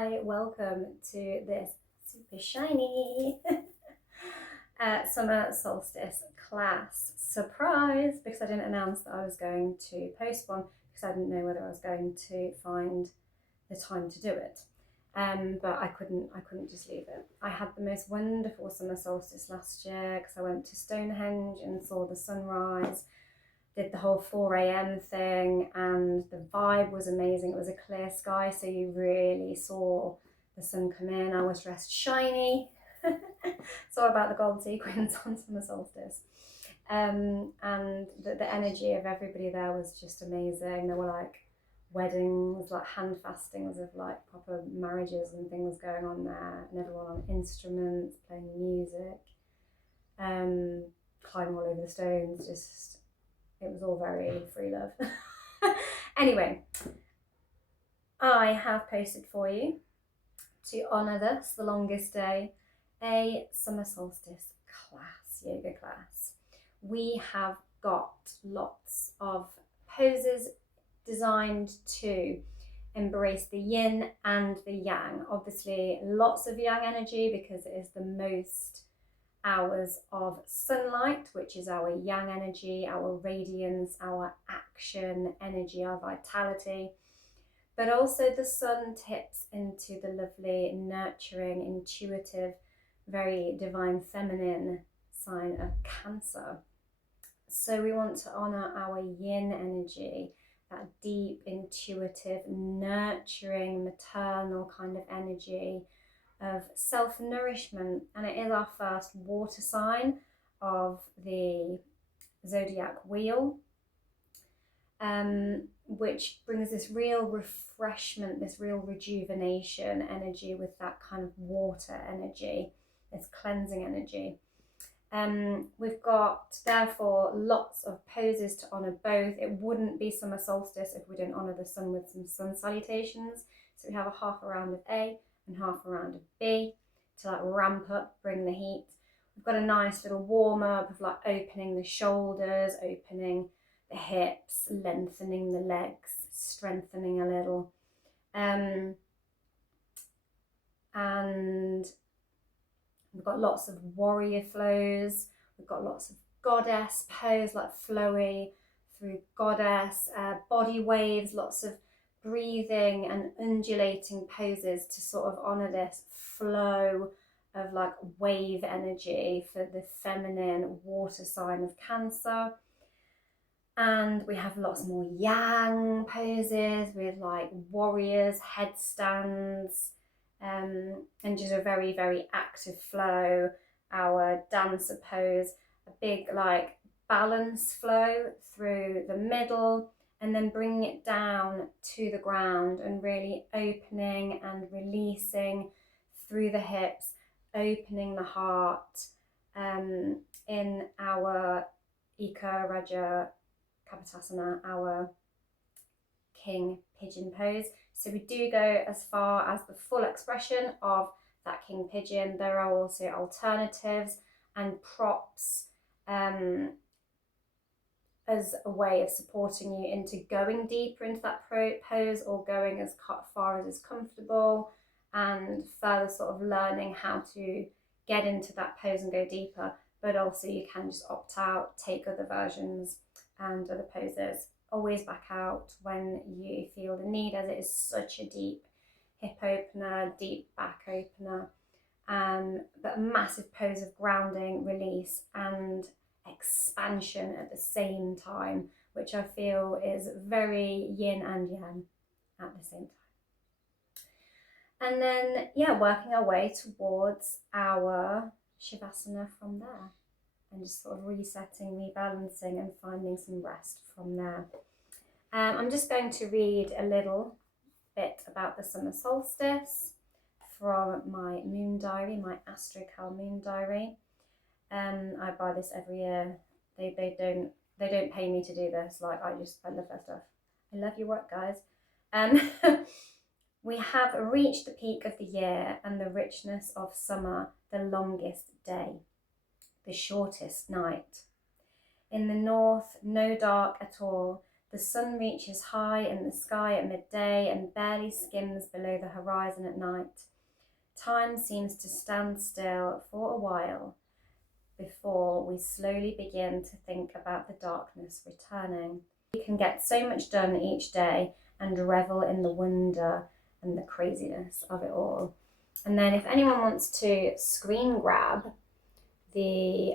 Hi, welcome to this super shiny Summer Solstice class. Surprise, because I didn't announce that I was going to post one because I didn't know whether I was going to find the time to do it. But I couldn't just leave it. I had the most wonderful summer solstice last year because I went to Stonehenge and saw the sunrise, did the whole 4 a.m. thing, and the vibe was amazing. It was a clear sky, so you really saw the sun come in. I was dressed shiny. It's all about the gold sequins on summer solstice. And the energy of everybody there was just amazing. There were like weddings, like hand fastings of like proper marriages and things going on there, and everyone on instruments, playing music, climbing all over the stones, just it was all very free love. Anyway, I have posted for you, to honour this, the longest day, a summer solstice class, yoga class. We have got lots of poses designed to embrace the yin and the yang. Obviously, lots of yang energy because it is the most hours of sunlight, which is our yang energy, our radiance, our action energy, our vitality. But also the sun tips into the lovely, nurturing, intuitive, very divine feminine sign of Cancer. So we want to honour our yin energy, that deep, intuitive, nurturing, maternal kind of energy of self-nourishment, and it is our first water sign of the zodiac wheel, which brings this real refreshment, this real rejuvenation energy with that kind of water energy, this cleansing energy. We've got therefore lots of poses to honour both. It wouldn't be summer solstice if we didn't honour the sun with some sun salutations. So we have a half a round of A and half a round of B to like ramp up, bring the heat. We've got a nice little warm up of like opening the shoulders, opening the hips, lengthening the legs, strengthening a little. And we've got lots of warrior flows. We've got lots of goddess pose, like flowy through goddess, body waves, lots of breathing and undulating poses to sort of honour this flow of like wave energy for the feminine water sign of Cancer. And we have lots more yang poses with like warriors, headstands, and just a very, very active flow. Our dancer pose, a big like balance flow through the middle, and then bringing it down to the ground and really opening and releasing through the hips, opening the heart, in our Eka Rajakapotasana, our King Pigeon pose. So we do go as far as the full expression of that King Pigeon. There are also alternatives and props as a way of supporting you into going deeper into that pose, or going as far as is comfortable, and further sort of learning how to get into that pose and go deeper. But also you can just opt out, take other versions and other poses. Always back out when you feel the need, as it is such a deep hip opener, deep back opener, but a massive pose of grounding, release and expansion at the same time, which I feel is very yin and yang at the same time. And then, yeah, working our way towards our Shavasana from there, and just sort of resetting, rebalancing and finding some rest from there. I'm just going to read a little bit about the summer solstice from my moon diary, my astrological moon diary. I buy this every year. They don't pay me to do this. Like I love their stuff. I love your work, guys. We have reached the peak of the year and the richness of summer, the longest day, the shortest night. In the north, no dark at all, The sun reaches high in the sky at midday and barely skims below the horizon at night. Time seems to stand still for a while before we slowly begin to think about the darkness returning. We can get so much done each day and revel in the wonder and the craziness of it all. And then if anyone wants to screen grab the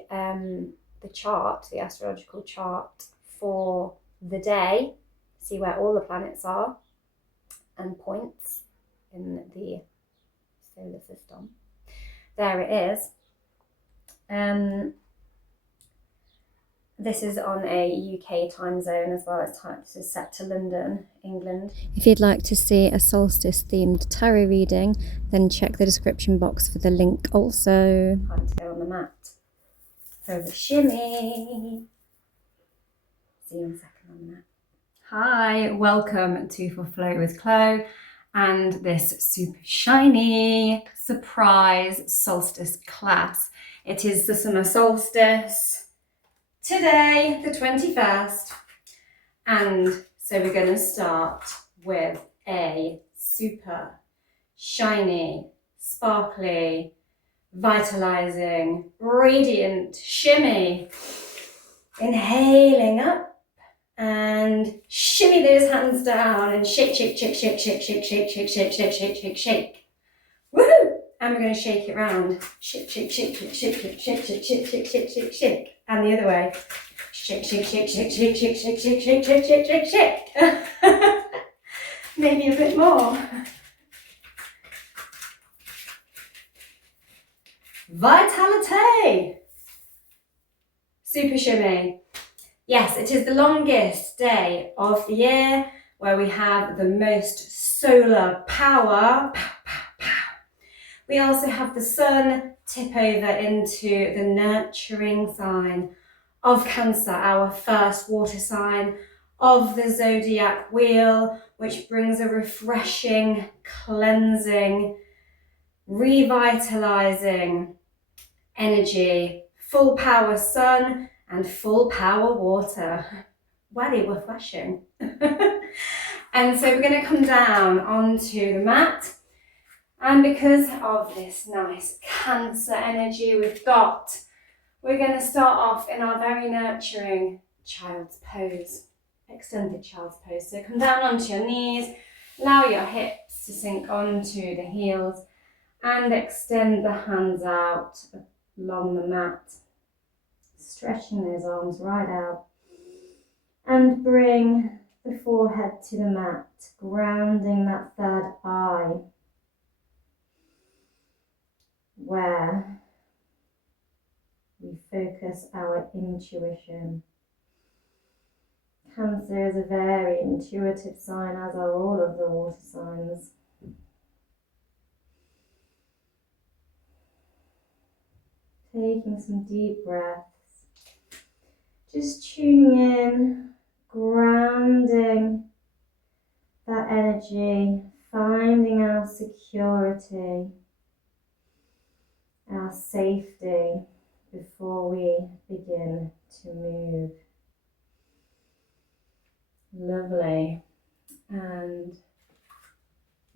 chart, the astrological chart for the day, see where all the planets are and points in the solar system. There it is. This is on a UK time zone as well as time. This is set to London, England. If you'd like to see a solstice themed tarot reading, then check the description box for the link also. Time to go on the mat for the shimmy. See you in a second on the mat. Hi, welcome to For Flow with Chloe and this super shiny surprise solstice class. It is the summer solstice today, the 21st, and so we're going to start with a super shiny, sparkly, vitalizing, radiant shimmy. Inhaling up and shimmy those hands down and shake, shake, shake, shake, shake, shake, shake, shake, shake, shake, shake, shake, shake. Woohoo! And we're going to shake it round. Shake, shake, shake, shake, shake, shake, shake, shake, shake, shake, shake, shake, shake. And the other way. Shake, shake, shake, shake, shake, shake, shake, shake, shake, shake, shake, shake, shake. Maybe a bit more. Vitality. Super shimmy. Yes, it is the longest day of the year where we have the most solar power. Pow, pow, pow. We also have the sun tip over into the nurturing sign of Cancer, our first water sign of the zodiac wheel, which brings a refreshing, cleansing, revitalizing energy. Full power sun and full power water. Very refreshing. And so we're going to come down onto the mat. And because of this nice Cancer energy we're going to start off in our very nurturing child's pose, extended child's pose. So come down onto your knees, allow your hips to sink onto the heels and extend the hands out along the mat, stretching those arms right out. And bring the forehead to the mat, grounding that third eye, where we focus our intuition. Cancer is a very intuitive sign, as are all of the water signs. Taking some deep breaths. Just tuning in, grounding that energy, finding our security, our safety before we begin to move. Lovely. And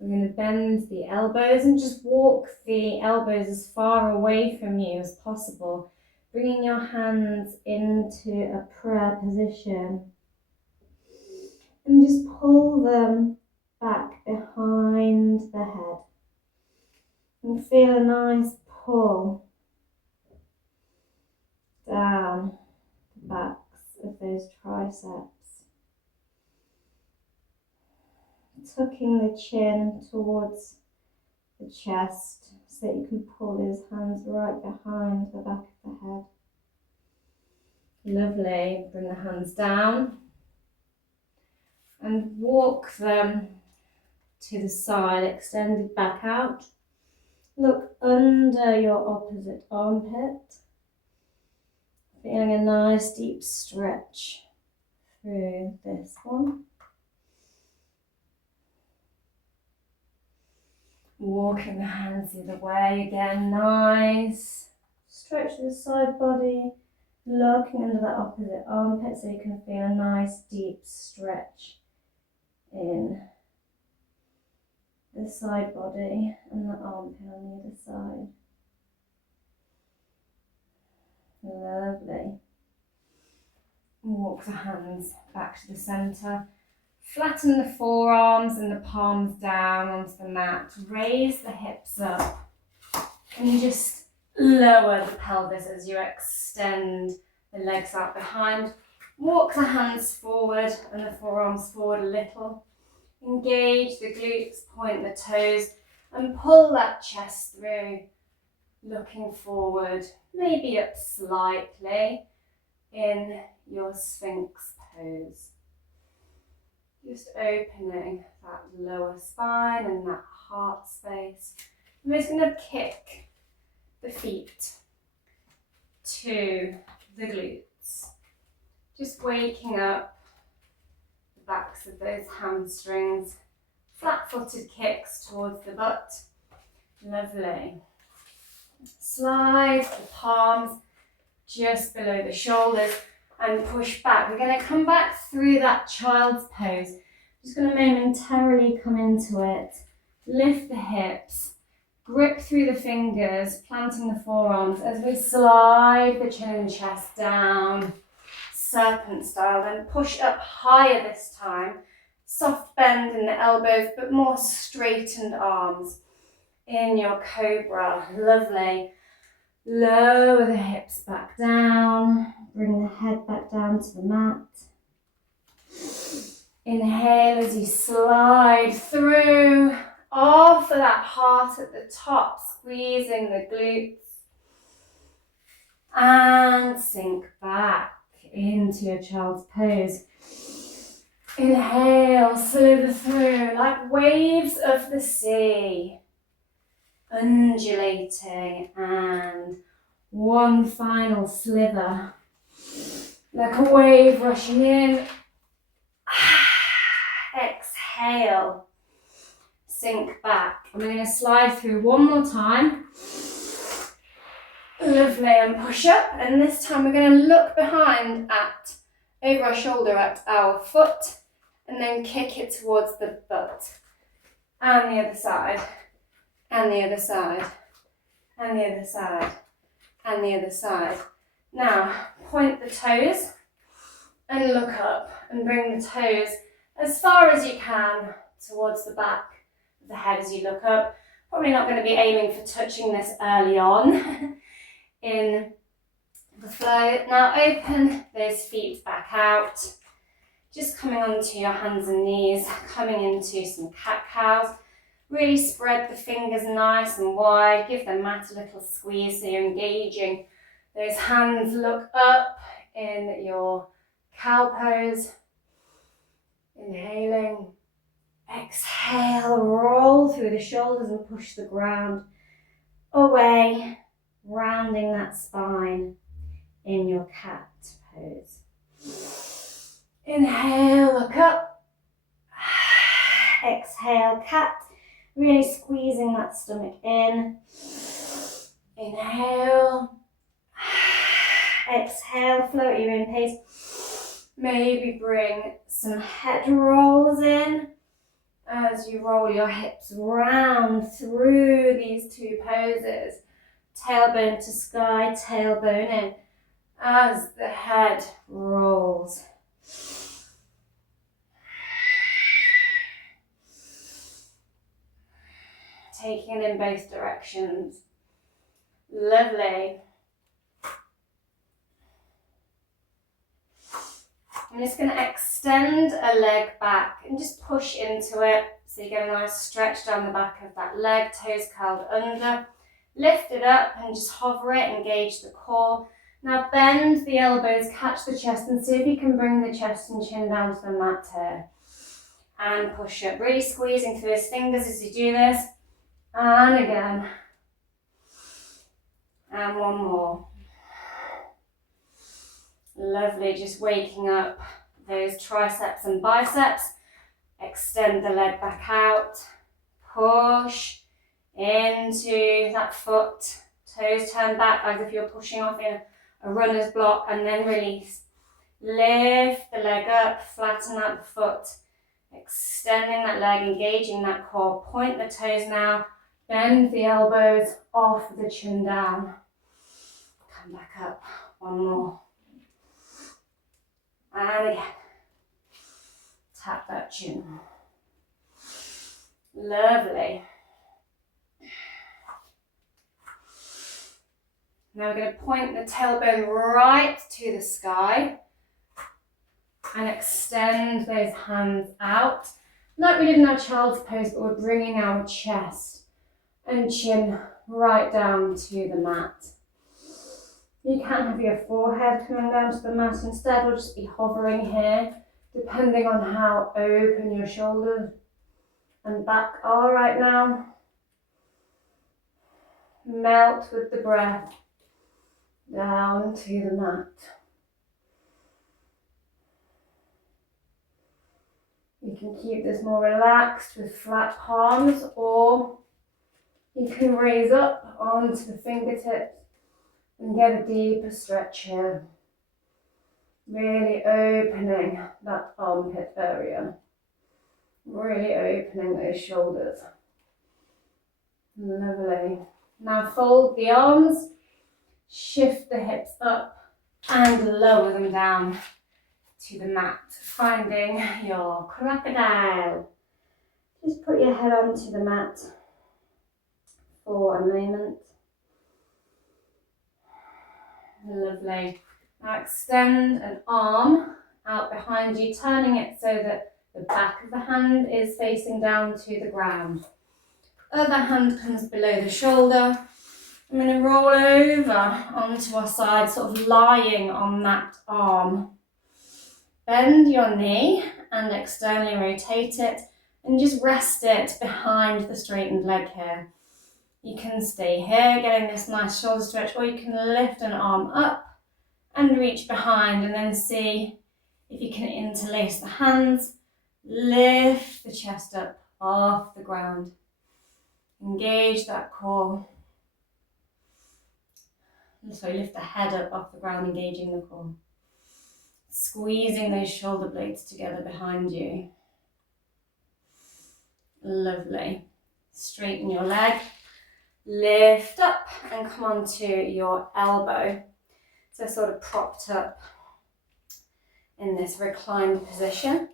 we're going to bend the elbows and just walk the elbows as far away from you as possible, bringing your hands into a prayer position and just pull them back behind the head and feel a nice pull down the backs of those triceps, tucking the chin towards the chest so that you can pull those hands right behind the back of the head. Lovely. Bring the hands down and walk them to the side, extended back out. Look under your opposite armpit, feeling a nice deep stretch through this one. Walking the hands the other way again, nice. Stretch the side body looking under that opposite armpit so you can feel a nice deep stretch in the side body and the armpit on the other side. Lovely. Walk the hands back to the centre. Flatten the forearms and the palms down onto the mat. Raise the hips up and just lower the pelvis as you extend the legs out behind. Walk the hands forward and the forearms forward a little. Engage the glutes, point the toes and pull that chest through, looking forward, maybe up slightly in your Sphinx pose. Just opening that lower spine and that heart space. I'm just going to kick the feet to the glutes. Just waking up the backs of those hamstrings. Flat-footed kicks towards the butt. Lovely. Slide the palms just below the shoulders and push back. We're going to come back through that child's pose. Just going to momentarily come into it. Lift the hips. Grip through the fingers, planting the forearms as we slide the chin and chest down. Serpent style. Then push up higher this time. Soft bend in the elbows, but more straightened arms. In your cobra. Lovely. Lower the hips back down. Bring the head back down to the mat. Inhale as you slide through. Offer that heart at the top, squeezing the glutes. And sink back into your child's pose. Inhale, slither through like waves of the sea. Undulating, and one final slither, like a wave rushing in. Exhale, sink back. I'm going to slide through one more time. Lovely, and push up, and this time we're going to look behind at, over our shoulder at our foot, and then kick it towards the butt, and the other side. And the other side, and the other side, and the other side. Now, point the toes and look up and bring the toes as far as you can towards the back of the head as you look up. Probably not going to be aiming for touching this early on in the flow. Now open those feet back out, just coming onto your hands and knees, coming into some cat-cows. Really spread the fingers nice and wide, give the mat a little squeeze so you're engaging those hands. Look up in your cow pose. Inhaling. Exhale, roll through the shoulders and push the ground away, rounding that spine in your cat pose. Inhale, look up. Exhale, cat. Really squeezing that stomach in. Inhale. Exhale, flow at your own pace. Maybe bring some head rolls in as you roll your hips round through these two poses. Tailbone to sky, tailbone in as the head rolls. Taking it in both directions. Lovely. I'm just going to extend a leg back and just push into it so you get a nice stretch down the back of that leg, toes curled under. Lift it up and just hover it, engage the core. Now bend the elbows, catch the chest and see if you can bring the chest and chin down to the mat here. And push up, really squeezing through those fingers as you do this. And again. And one more. Lovely, just waking up those triceps and biceps. Extend the leg back out. Push into that foot. Toes turn back as if you're pushing off in a runner's block, and then release. Lift the leg up, flatten out the foot, extending that leg, engaging that core. Point the toes now, bend the elbows off the chin down. Come back up, one more. And again. Tap that chin. Lovely. Now we're going to point the tailbone right to the sky and extend those hands out. Like we did in our child's pose, but we're bringing our chest and chin right down to the mat. You can have your forehead coming down to the mat instead, or just be hovering here, depending on how open your shoulders and back are right now. Melt with the breath down to the mat. You can keep this more relaxed with flat palms, or you can raise up onto the fingertips and get a deeper stretch here. Really opening that armpit area. Really opening those shoulders. Lovely. Now fold the arms, shift the hips up and lower them down to the mat, finding your crocodile. Just put your head onto the mat for a moment. Lovely. Now extend an arm out behind you, turning it so that the back of the hand is facing down to the ground. Other hand comes below the shoulder. I'm going to roll over onto our side, sort of lying on that arm. Bend your knee and externally rotate it and just rest it behind the straightened leg here. You can stay here, getting this nice shoulder stretch, or you can lift an arm up and reach behind and then see if you can interlace the hands. Lift the chest up off the ground. Engage that core. So lift the head up off the ground, engaging the core. Squeezing those shoulder blades together behind you. Lovely. Straighten your leg. Lift up and come onto your elbow. So sort of propped up in this reclined position.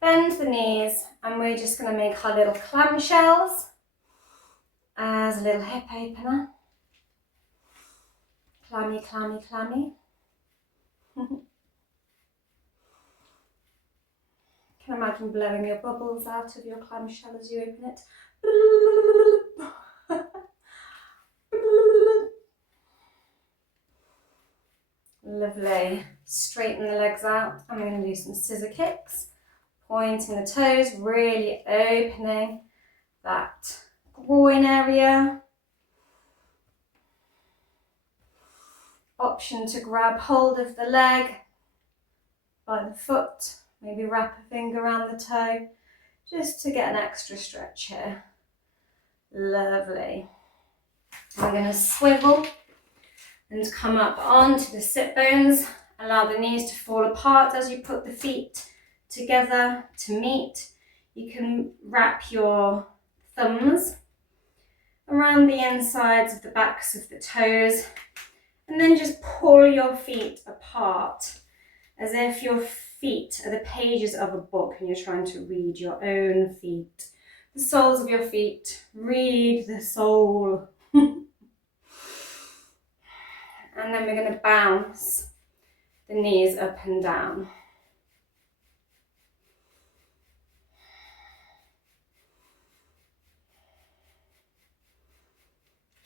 Bend the knees and we're just going to make our little clamshells as a little hip opener. Clammy, clammy, clammy. Can imagine blowing your bubbles out of your clamshell as you open it. Lovely. Straighten the legs out. I'm going to do some scissor kicks. Pointing the toes, really opening that groin area. Option to grab hold of the leg by the foot. Maybe wrap a finger around the toe, just to get an extra stretch here. Lovely. I'm going to swivel and come up onto the sit bones. Allow the knees to fall apart as you put the feet together to meet. You can wrap your thumbs around the insides of the backs of the toes and then just pull your feet apart as if your feet are the pages of a book and you're trying to read your own feet. The soles of your feet, read the sole. And then we're going to bounce the knees up and down.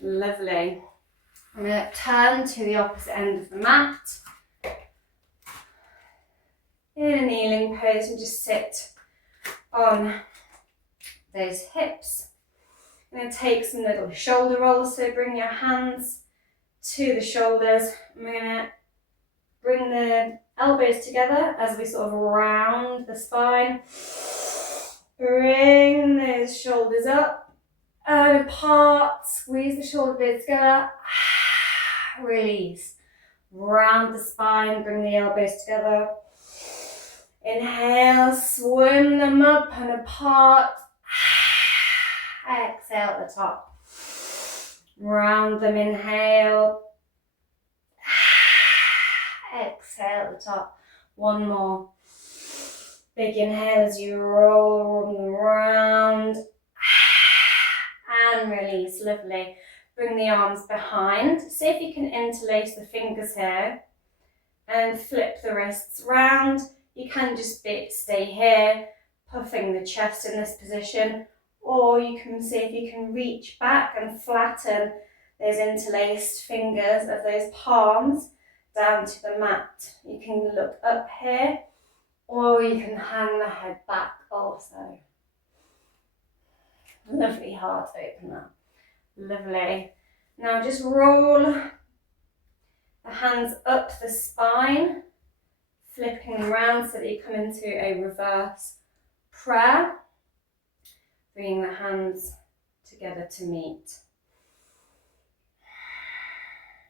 Lovely. I'm going to turn to the opposite end of the mat. In a kneeling pose and just sit on those hips. I'm going to take some little shoulder rolls, so bring your hands to the shoulders. I'm going to bring the elbows together as we sort of round the spine. Bring those shoulders up and apart. Squeeze the shoulder blades together. Release. round the spine, bring the elbows together. Inhale, swim them up and apart. Exhale at the top. Round them, inhale. Exhale at the top. One more. Big inhale as you roll them around. And release, lovely. Bring the arms behind. See if you can interlace the fingers here. And flip the wrists round. You can just stay here, puffing the chest in this position. Or you can see if you can reach back and flatten those interlaced fingers of those palms down to the mat. You can look up here, or you can hang the head back also. Lovely heart opener. Lovely. Now just roll the hands up the spine, flipping them around so that you come into a reverse prayer. Bringing the hands together to meet.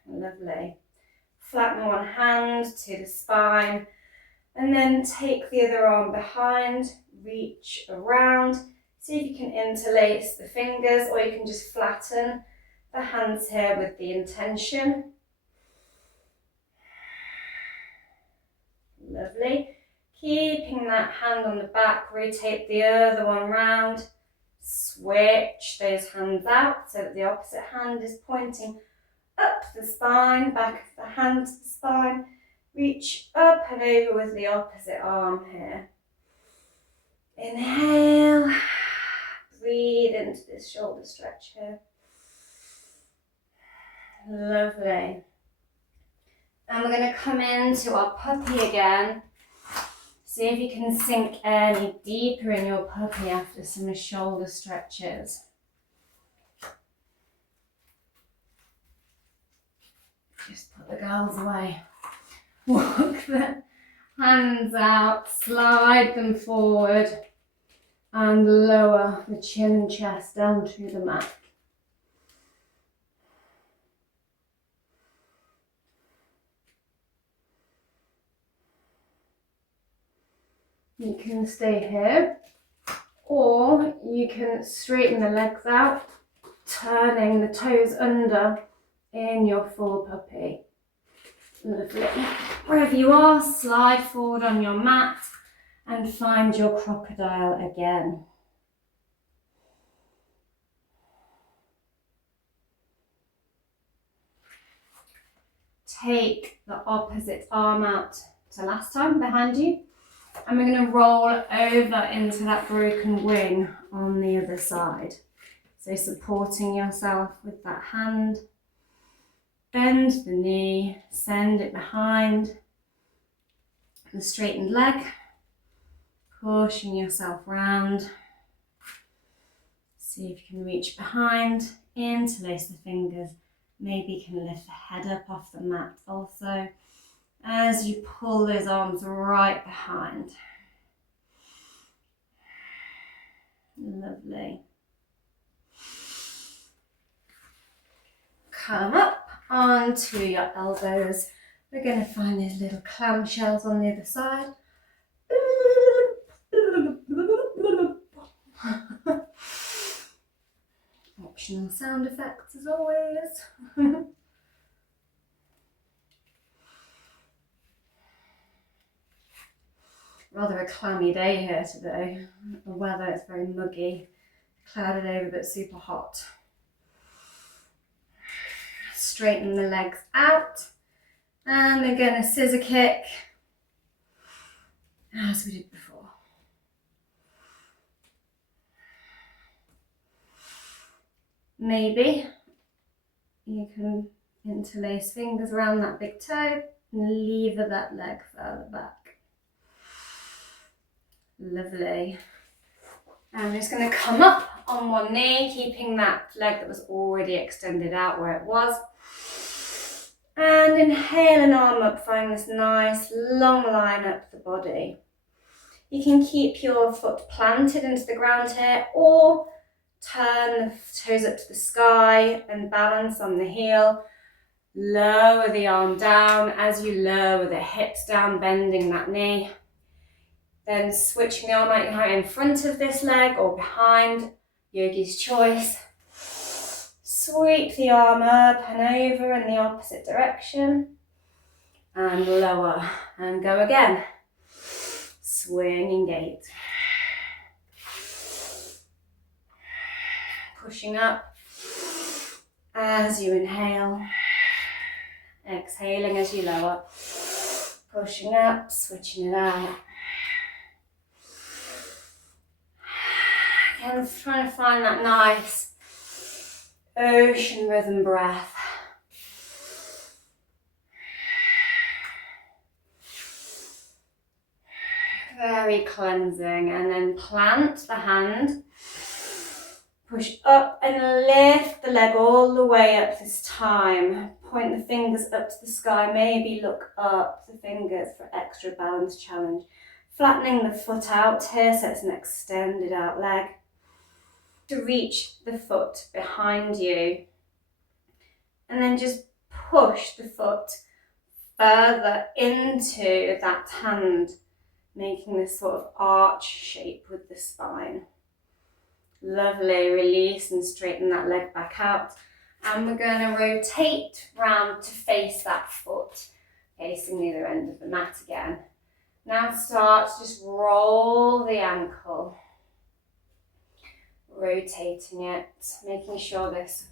Lovely. Flatten one hand to the spine and then take the other arm behind, reach around. See if you can interlace the fingers, or you can just flatten the hands here with the intention. Lovely. Keeping that hand on the back, rotate the other one round. Switch those hands out so that the opposite hand is pointing up the spine, back of the hand to the spine. Reach up and over with the opposite arm here. Inhale. Breathe into this shoulder stretch here. Lovely. And we're going to come into our puppy again. See if you can sink any deeper in your puppy after some shoulder stretches. Just put the girls away. Walk the hands out, slide them forward, and lower the chin and chest down to the mat. You can stay here, or you can straighten the legs out, turning the toes under in your full puppy. Lovely. Wherever you are, slide forward on your mat and find your crocodile again. Take the opposite arm out to last time behind you. And we're going to roll over into that broken wing on the other side. So supporting yourself with that hand. Bend the knee, send it behind the straightened leg. Pushing yourself round. See if you can reach behind, interlace the fingers. Maybe you can lift the head up off the mat also, as you pull those arms right behind. Lovely. Come up onto your elbows. We're going to find those little clamshells on the other side. Optional sound effects as always. Rather a clammy day here today. The weather is very muggy, clouded over but super hot. Straighten the legs out and again a scissor kick as we did before. Maybe you can interlace fingers around that big toe and lever that leg further back. Lovely. I'm just going to come up on one knee, keeping that leg that was already extended out where it was. And inhale an arm up, find this nice long line up the body. You can keep your foot planted into the ground here, or turn the toes up to the sky and balance on the heel. Lower the arm down as you lower the hips down, bending that knee. Then switching the arm out in front of this leg or behind, yogi's choice. Sweep the arm up and over in the opposite direction. And lower. And go again. Swinging gait. Pushing up as you inhale. Exhaling as you lower. Pushing up, switching it out. Again, trying to find that nice ocean rhythm breath. Very cleansing. And then plant the hand. Push up and lift the leg all the way up this time. Point the fingers up to the sky. Maybe look up the fingers for extra balance challenge. Flattening the foot out here so it's an extended out leg. To reach the foot behind you. And then just push the foot further into that hand, making this sort of arch shape with the spine. Lovely, release and straighten that leg back out. And we're going to rotate round to face that foot, facing the other end of the mat again. Now start to just roll the ankle, rotating it, making sure this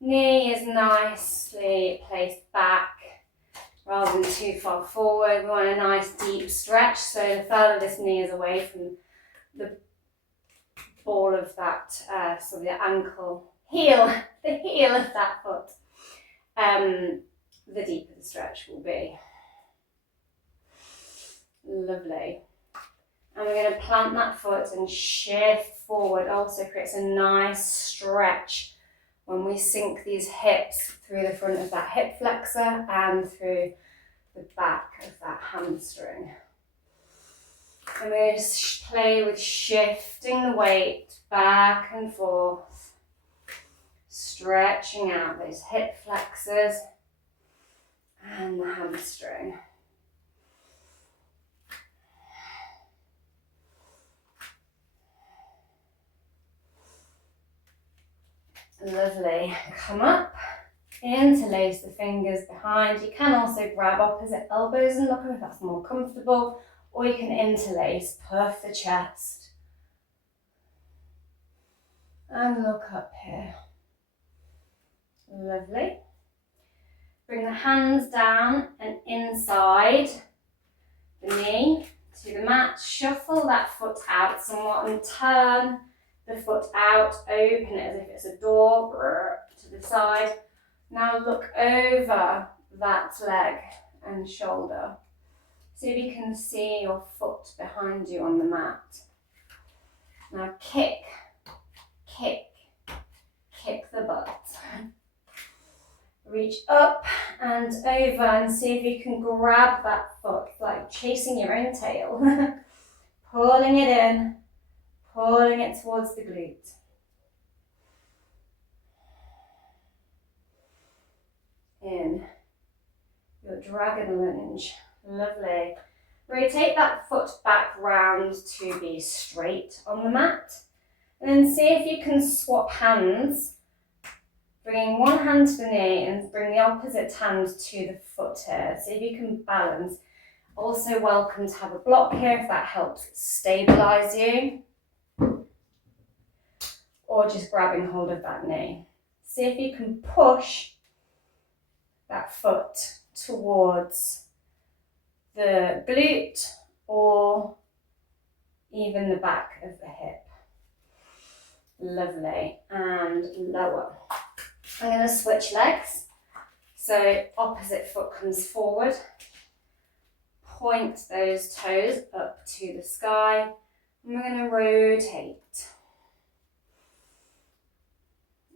knee is nicely placed back rather than too far forward. We want a nice deep stretch, so the further this knee is away from the ball of that, so the ankle, the heel of that foot, the deeper the stretch will be. Lovely. And we're going to plant that foot and shift forward. Also creates a nice stretch when we sink these hips through the front of that hip flexor and through the back of that hamstring. And we're going to play with shifting the weight back and forth, stretching out those hip flexors and the hamstring. Lovely. Come up, interlace the fingers behind. You can also grab opposite elbows and look up if that's more comfortable, or you can interlace, puff the chest, and look up here. Lovely. Bring the hands down and inside the knee to the mat. Shuffle that foot out somewhat and turn the foot out, open it as if it's a door to the side. Now look over that leg and shoulder. See if you can see your foot behind you on the mat. Now kick, kick, kick the butt. Reach up and over and see if you can grab that foot like chasing your own tail. Pulling it in. Pulling it towards the glute. In your dragon lunge. Lovely. Rotate that foot back round to be straight on the mat. And then see if you can swap hands. Bringing one hand to the knee and bring the opposite hand to the foot here. See if you can balance. Also welcome to have a block here if that helps stabilise you. Or just grabbing hold of that knee. See if you can push that foot towards the glute or even the back of the hip. Lovely. And lower. I'm going to switch legs. So opposite foot comes forward. Point those toes up to the sky. And we're going to rotate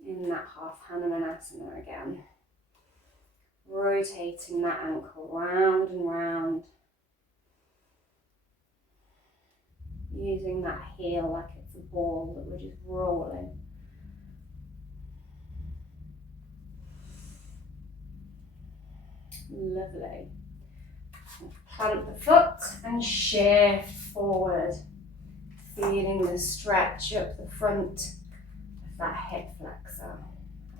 in that half Hanumanasana again. Rotating that ankle round and round. Using that heel like it's a ball that we're just rolling. Lovely. Plant the foot and shift forward, feeling the stretch up the front of that hip flexor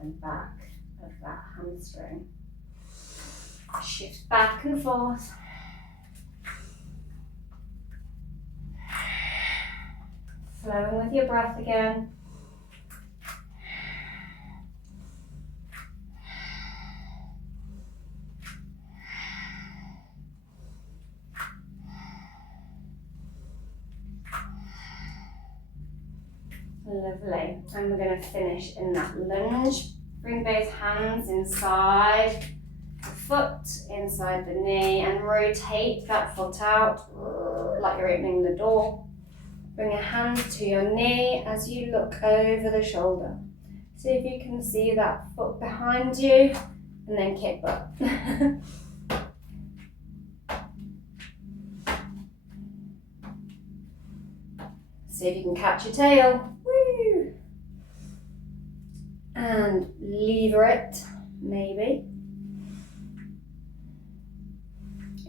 and back of that hamstring. Shift back and forth. Flowing with your breath again. Lovely. And we're going to finish in that lunge. Bring both hands inside the foot, inside the knee, and rotate that foot out like you're opening the door. Bring a hand to your knee as you look over the shoulder. See if you can see that foot behind you, and then kick butt. See if you can catch your tail. Woo! And lever it, maybe.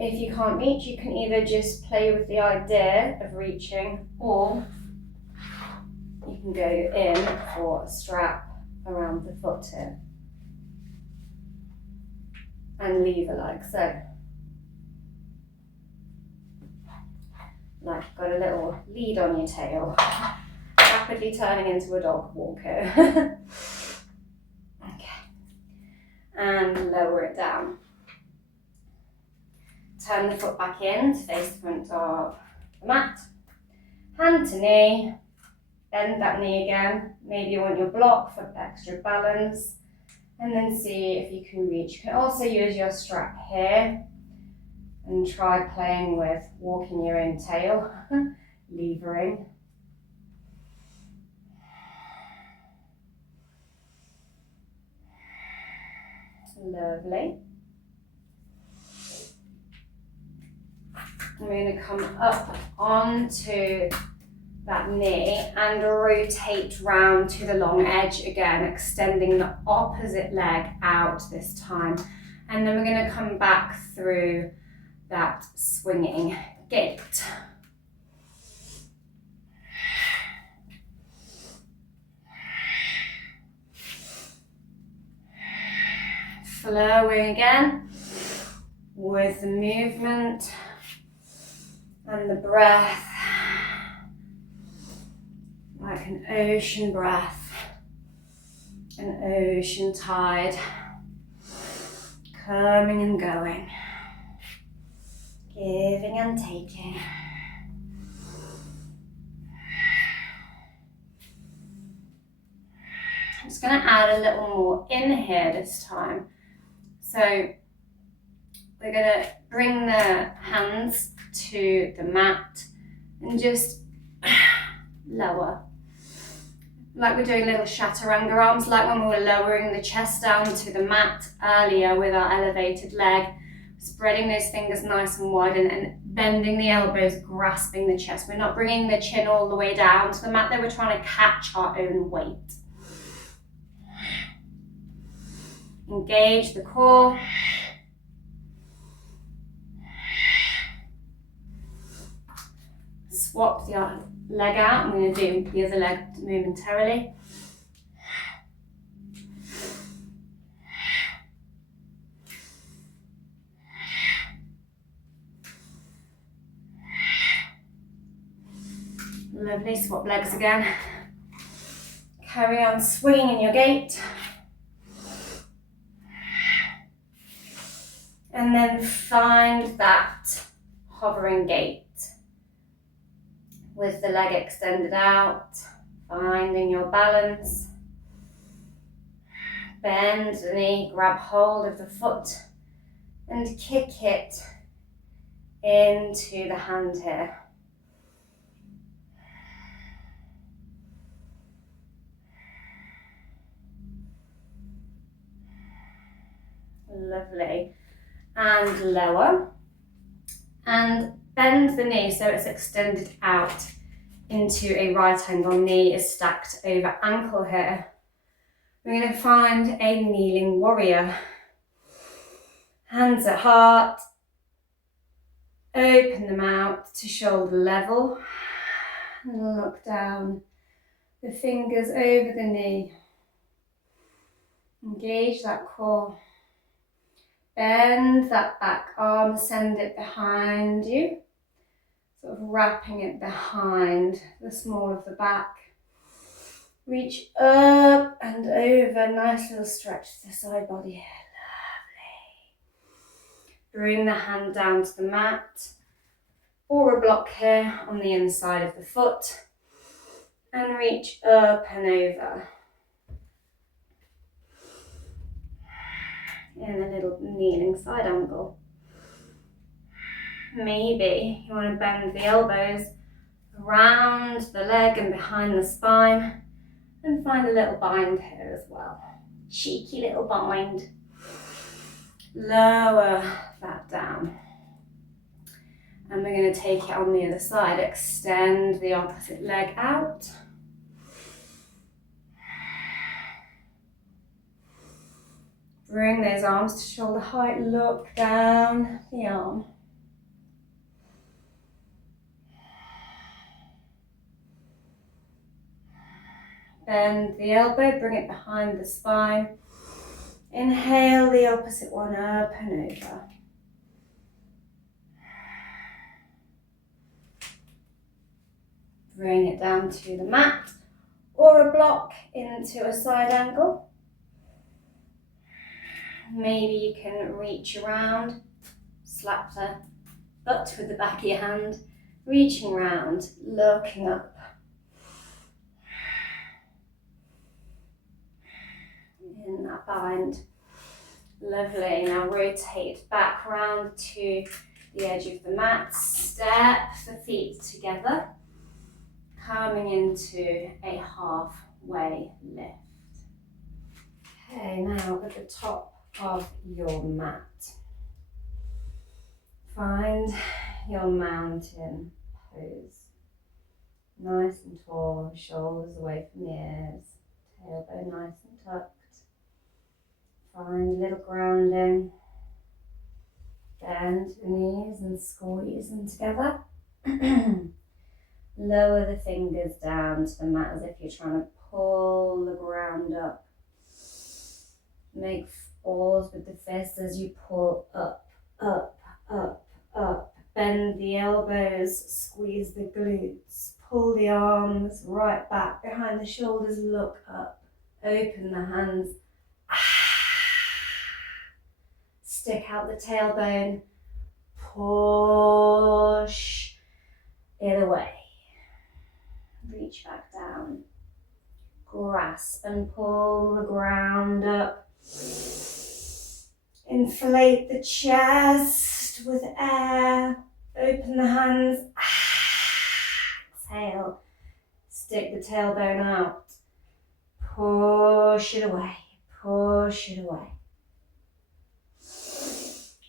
If you can't reach, you can either just play with the idea of reaching, or you can go in for a strap around the foot here. And lever like so. Like you've got a little lead on your tail. Rapidly turning into a dog walker. Okay. And lower it down. Turn the foot back in to face the front of the mat. Hand to knee. Bend that knee again. Maybe you want your block for extra balance. And then see if you can reach. You can also use your strap here. And try playing with walking your own tail. Levering. Lovely. I'm going to come up onto that knee and rotate round to the long edge again, extending the opposite leg out this time. And then we're going to come back through that swinging gait. Flowing again with the movement and the breath, like an ocean breath, an ocean tide, coming and going, giving and taking. I'm just going to add a little more in here this time. So we're going to bring the hands to the mat and just lower. Like we're doing little chaturanga arms, like when we were lowering the chest down to the mat earlier with our elevated leg. Spreading those fingers nice and wide and bending the elbows, grasping the chest. We're not bringing the chin all the way down to the mat there, we're trying to catch our own weight. Engage the core. Swap the leg out. I'm going to do the other leg momentarily. Lovely, swap legs again. Carry on swinging in your gait. And then find that hovering gait. With the leg extended out, finding your balance. Bend the knee, grab hold of the foot and kick it into the hand here. Lovely. And lower. And bend the knee so it's extended out into a right angle. Knee is stacked over ankle here. We're going to find a kneeling warrior. Hands at heart. Open them out to shoulder level. And look down. The fingers over the knee. Engage that core. Bend that back arm, send it behind you. Sort of wrapping it behind the small of the back. Reach up and over. Nice little stretch to the side body here. Lovely. Bring the hand down to the mat or a block here on the inside of the foot. And reach up and over. In a little kneeling side angle. Maybe you want to bend the elbows around the leg and behind the spine and find a little bind here as well. Cheeky little bind. Lower that down. And we're going to take it on the other side. Extend the opposite leg out. Bring those arms to shoulder height. Look down the arm. Bend the elbow, bring it behind the spine. Inhale the opposite one up and over. Bring it down to the mat or a block into a side angle. Maybe you can reach around, slap the butt with the back of your hand, reaching around, looking up. In that bind. Lovely. Now rotate back round to the edge of the mat. Step the feet together. Coming into a halfway lift. Okay, now at the top of your mat. Find your mountain pose. Nice and tall, shoulders away from the ears. Tailbone nice and tucked. Find a little grounding. Bend the knees and squeeze them together. Lower the fingers down to the mat as if you're trying to pull the ground up. Make balls with the fists as you pull up, up, up, up. Bend the elbows, squeeze the glutes. Pull the arms right back behind the shoulders, look up. Open the hands. Stick out the tailbone, push it away. Reach back down, grasp and pull the ground up. Inflate the chest with air, open the hands, exhale, stick the tailbone out, push it away, push it away.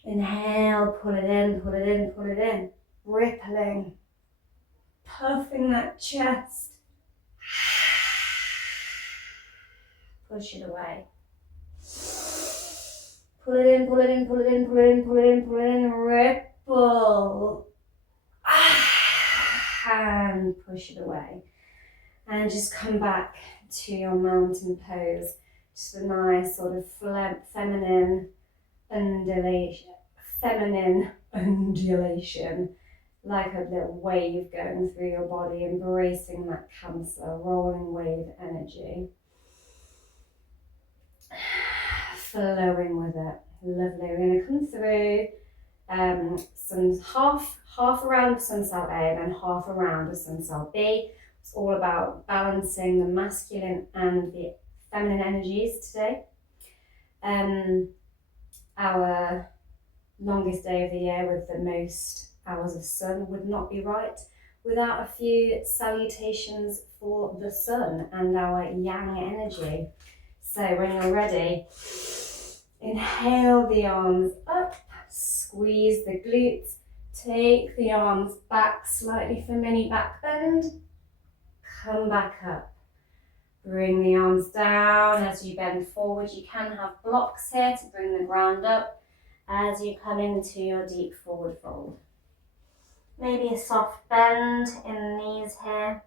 Inhale, pull it in, pull it in, pull it in. Rippling, puffing that chest. Push it away. Pull it in, pull it in, pull it in, pull it in, pull it in, pull it in. Ripple. And push it away. And just come back to your mountain pose. Just a nice sort of feminine undulation, like a little wave going through your body, embracing that Cancer, rolling wave energy. Flowing with it. Lovely. We're going to come through some half around of sun cell A and then half around of sun cell B. It's all about balancing the masculine and the feminine energies today. Our longest day of the year with the most hours of sun would not be right without a few salutations for the sun and our yang energy. So when you're ready, inhale the arms up, squeeze the glutes, take the arms back slightly for mini back bend, come back up. Bring the arms down as you bend forward. You can have blocks here to bring the ground up. as you come into your deep forward fold. Maybe a soft bend in the knees here.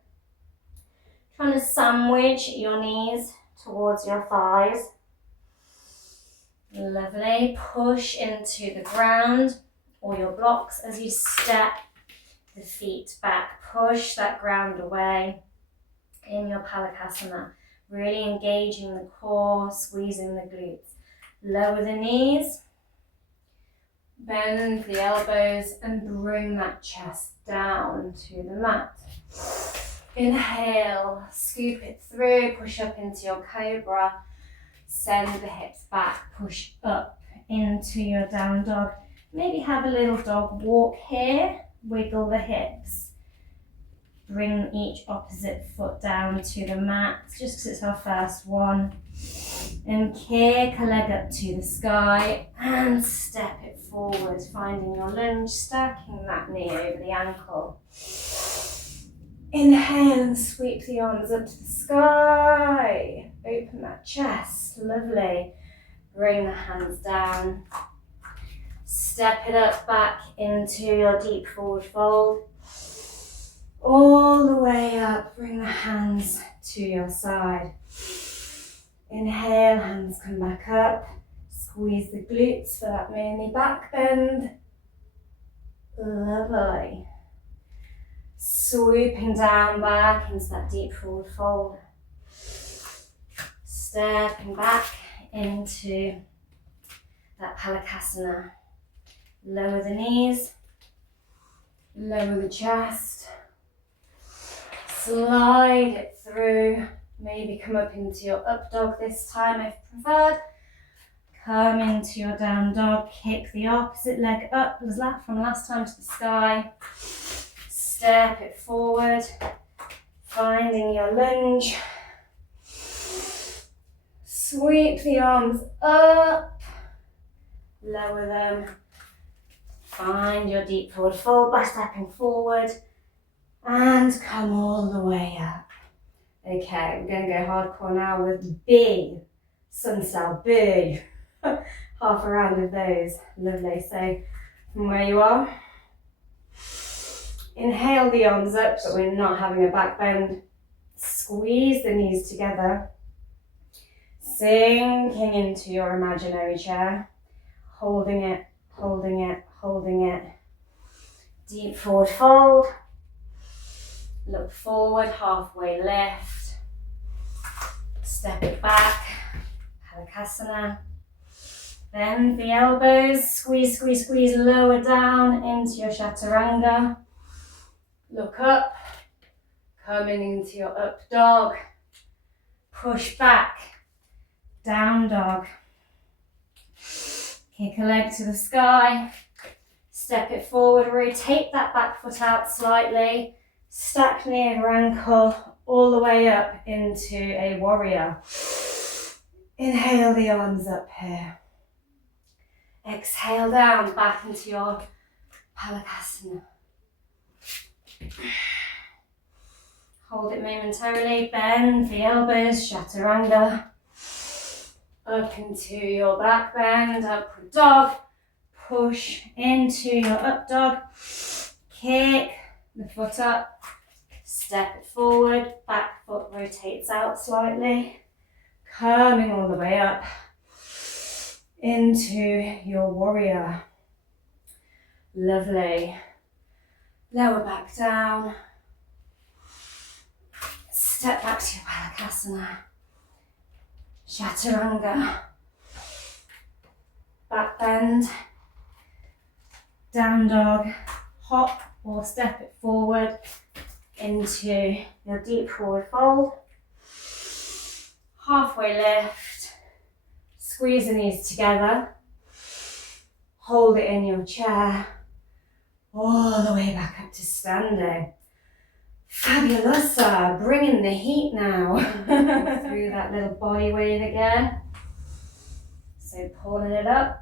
Trying to sandwich your knees towards your thighs. Lovely. Push into the ground or your blocks as you step the feet back. Push that ground away in your Palakasana. Really engaging the core, squeezing the glutes. Lower the knees. Bend the elbows and bring that chest down to the mat. Inhale, scoop it through, push up into your cobra. Send the hips back, push up into your down dog. Maybe have a little dog walk here, wiggle the hips. Bring each opposite foot down to the mat, just because it's our first one. And kick a leg up to the sky and step it forward, finding your lunge, stacking that knee over the ankle. Inhale and sweep the arms up to the sky. Open that chest, lovely. Bring the hands down. Step it up back into your deep forward fold. All the way up, bring the hands to your side. Inhale, hands come back up. Squeeze the glutes for that mini back bend. Lovely. Swooping down back into that deep forward fold. Stepping back into that Palakasana. Lower the knees. Lower the chest. Slide it through. Maybe come up into your up dog this time if preferred. Come into your down dog. Kick the opposite leg up from last time to the sky. Step it forward. Finding your lunge. Sweep the arms up. Lower them. Find your deep forward fold by stepping forward. And come all the way up. Okay, we're going to go hardcore now with B. Sun cell, B. Half a round of those. Lovely. So from where you are, inhale the arms up, but we're not having a back bend. Squeeze the knees together. Sinking into your imaginary chair. Holding it, holding it, holding it. Deep forward fold. Look forward, halfway lift. Step it back. Palakasana. Bend the elbows. Squeeze, squeeze, squeeze. Lower down into your chaturanga. Look up. Coming into your up dog. Push back. Down dog. Kick a leg to the sky. Step it forward. Rotate that back foot out slightly. Stack knee over ankle, all the way up into a warrior. Inhale the arms up here. Exhale down, back into your Palakasana. Hold it momentarily, bend the elbows, chaturanga. Up into your back bend, upward dog. Push into your up dog. Kick the foot up, step it forward, back foot rotates out slightly, coming all the way up into your warrior. Lovely. Lower back down, step back to your Palakasana, chaturanga, back bend, down dog, hop or step it forward into your deep forward fold. Halfway lift, squeeze the knees together, hold it in your chair, all the way back up to standing. Fabulosa, bringing the heat now. Through that little body wave again. So pulling it up.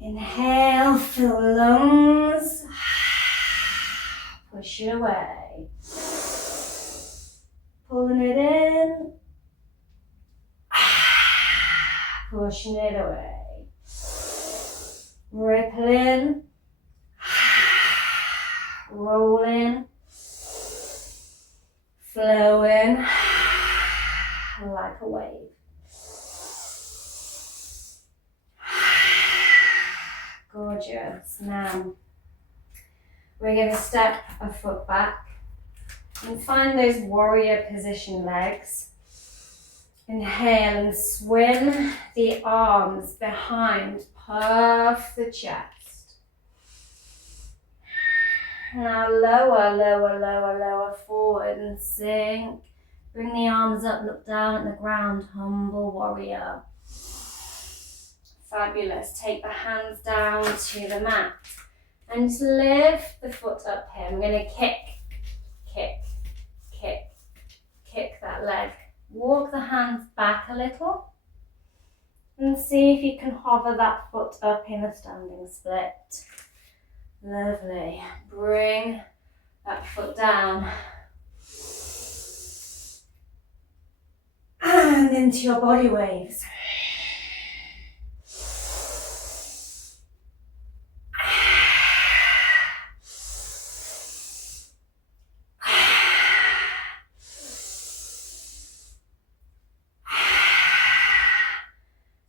Inhale, fill the lungs. Push it away. Pulling it in. Pushing it away. Ripple in, roll in, flow in like a wave. Gorgeous. Now we're going to step a foot back and find those warrior position legs. Inhale and swim the arms behind, puff the chest. Now lower, lower, lower, lower forward and sink. Bring the arms up, look down at the ground, humble warrior. Fabulous. Take the hands down to the mat and just lift the foot up here. I'm going to kick, kick, kick, kick that leg. Walk the hands back a little and see if you can hover that foot up in a standing split. Lovely. Bring that foot down and into your body waves.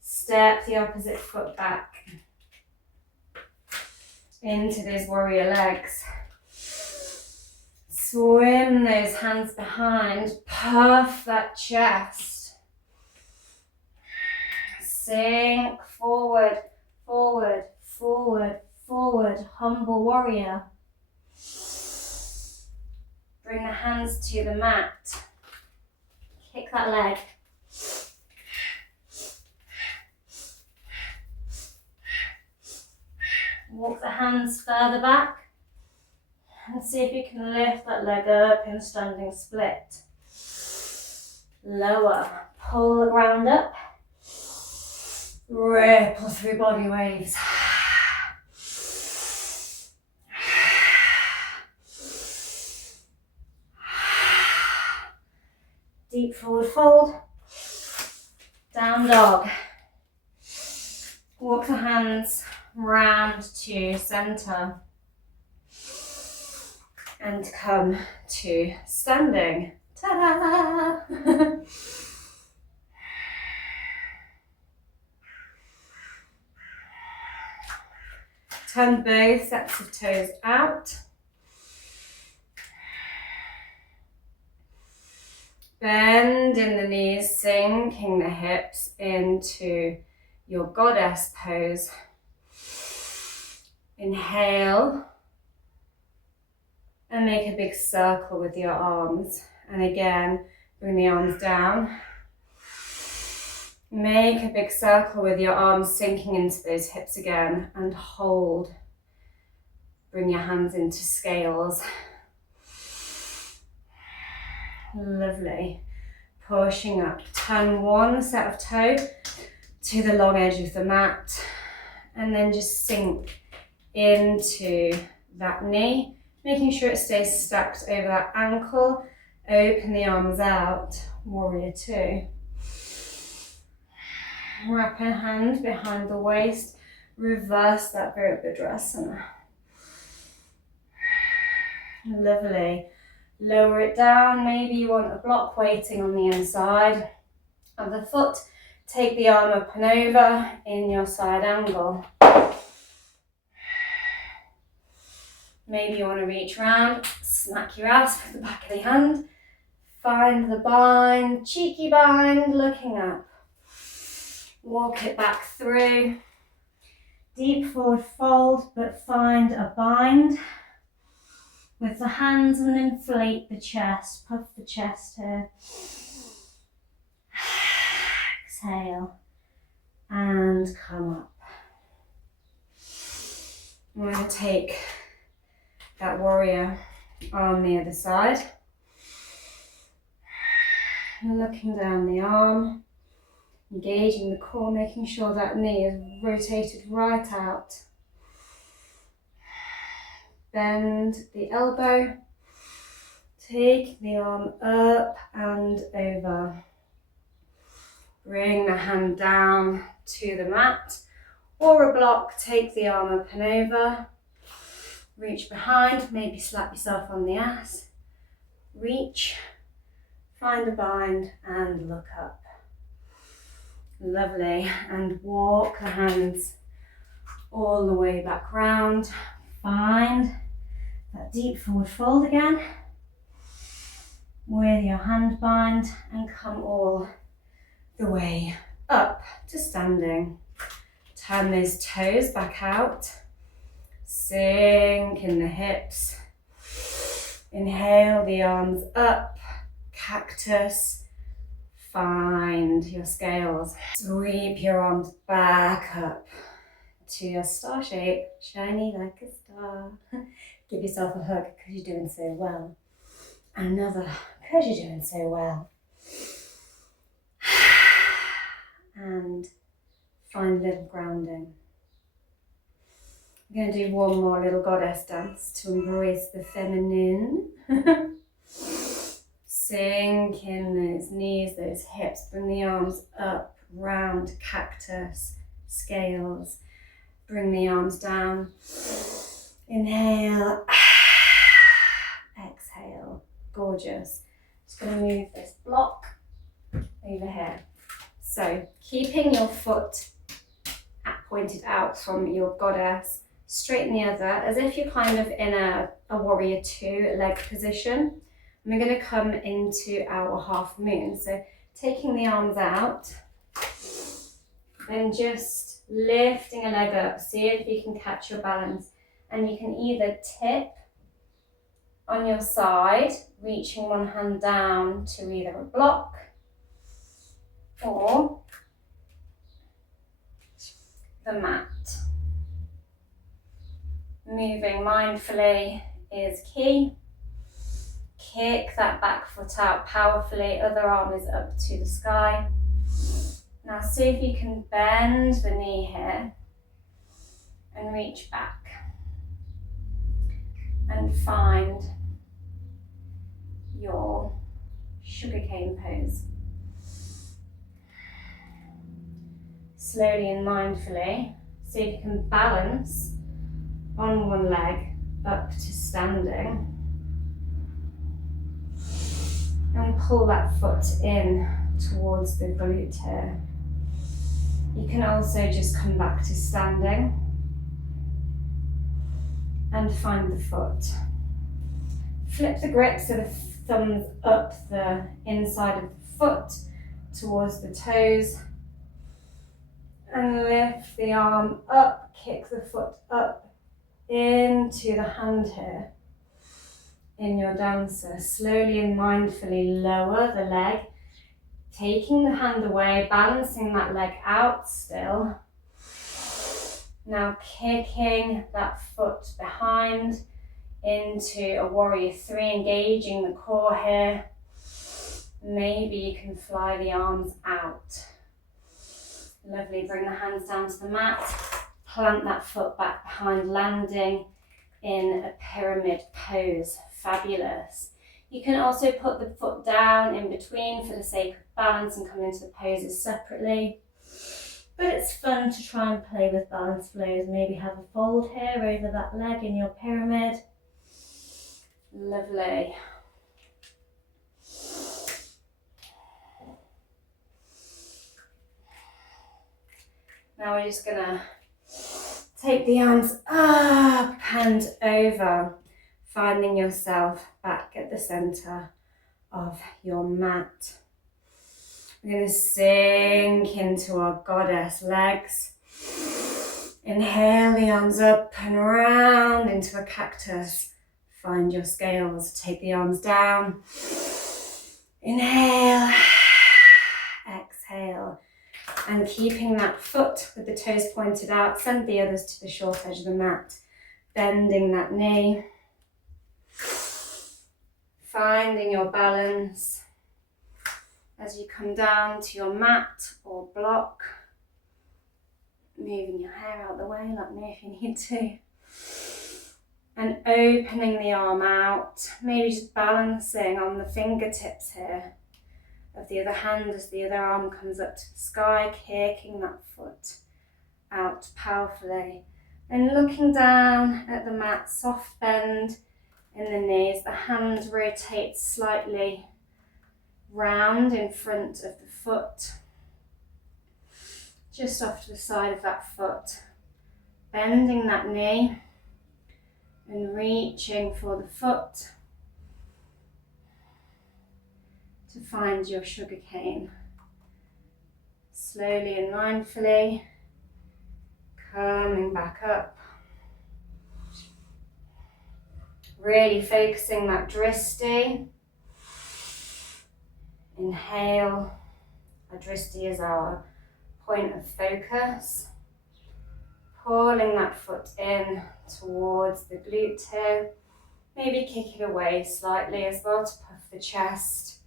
Step the opposite foot back into those warrior legs. Swim those hands behind, puff that chest. Sink forward, forward, forward, forward, humble warrior. Bring the hands to the mat. Kick that leg. Walk the hands further back and see if you can lift that leg up in standing split. Lower, pull the ground up, ripple through body waves. Deep forward fold, down dog. Walk the hands round to center and come to standing. Ta-da! Turn both sets of toes out. Bend in the knees, sinking the hips into your goddess pose. Inhale and make a big circle with your arms. And again, bring the arms down. Make a big circle with your arms sinking into those hips again and hold. Bring your hands into scales. Lovely. Pushing up. Turn one set of toe to the long edge of the mat and then just sink into that knee, making sure it stays stacked over that ankle. Open the arms out, warrior two. Wrap a hand behind the waist, reverse that Virabhadrasana. Lovely. Lower it down. Maybe you want a block waiting on the inside of the foot. Take the arm up and over in your side angle. Maybe you want to reach round, smack your ass with the back of the hand. Find the bind, cheeky bind, looking up. Walk it back through. Deep forward fold, but find a bind with the hands and inflate the chest. Puff the chest here. Exhale and come up. I'm going to take that warrior arm the other side. Looking down the arm, engaging the core, making sure that knee is rotated right out. Bend the elbow, take the arm up and over. Bring the hand down to the mat. or a block, take the arm up and over. Reach behind, maybe slap yourself on the ass. Reach, find a bind and look up. Lovely. And walk the hands all the way back round. Find that deep forward fold again with your hand bind and come all the way up to standing. Turn those toes back out. Sink in the hips. Inhale the arms up. Cactus. Find your scales. Sweep your arms back up to your star shape. Shiny like a star. Give yourself a hug because you're doing so well. Another because you're doing so well. And find a little grounding. I'm going to do one more little goddess dance to embrace the feminine. Sink in those knees, those hips. Bring the arms up, round, cactus, scales. Bring the arms down. Inhale. Exhale. Gorgeous. Just going to move this block over here. So keeping your foot pointed out from your goddess, straighten the other as if you're kind of in a warrior two leg position. And we're going to come into our half moon. So taking the arms out and just lifting a leg up. See if you can catch your balance. And you can either tip on your side, reaching one hand down to either a block or the mat. Moving mindfully is key. Kick that back foot out powerfully, other arm is up to the sky. Now see if you can bend the knee here and reach back. And find your sugarcane pose. Slowly and mindfully, see if you can balance on one leg up to standing. And pull that foot in towards the glute here. You can also just come back to standing and find the foot. Flip the grip so the thumbs up the inside of the foot towards the toes. And lift the arm up, kick the foot up into the hand here. In your dancer, slowly and mindfully lower the leg, taking the hand away, balancing that leg out still. Now kicking that foot behind into a warrior three, engaging the core here. Maybe you can fly the arms out. Lovely, bring the hands down to the mat, plant that foot back behind, landing in a pyramid pose. Fabulous. You can also put the foot down in between for the sake of balance and come into the poses separately. But it's fun to try and play with balance flows. Maybe have a fold here over that leg in your pyramid. Lovely. Now we're just gonna take the arms up and over. Finding yourself back at the center of your mat. We're going to sink into our goddess legs. Inhale the arms up and round into a cactus. Find your scales. Take the arms down. Inhale. Exhale. And keeping that foot with the toes pointed out, send the others to the short edge of the mat. Bending that knee. Finding your balance as you come down to your mat or block. Moving your hair out the way, let me if you need to. And opening the arm out, maybe just balancing on the fingertips here of the other hand as the other arm comes up to the sky, kicking that foot out powerfully. And looking down at the mat, soft bend in the knees, the hand rotates slightly round in front of the foot, just off to the side of that foot, bending that knee and reaching for the foot to find your sugar cane. Slowly and mindfully coming back up, really focusing that drishti. Inhale, our drishti is our point of focus, pulling that foot in towards the glute here. Maybe kick it away slightly as well to puff the chest.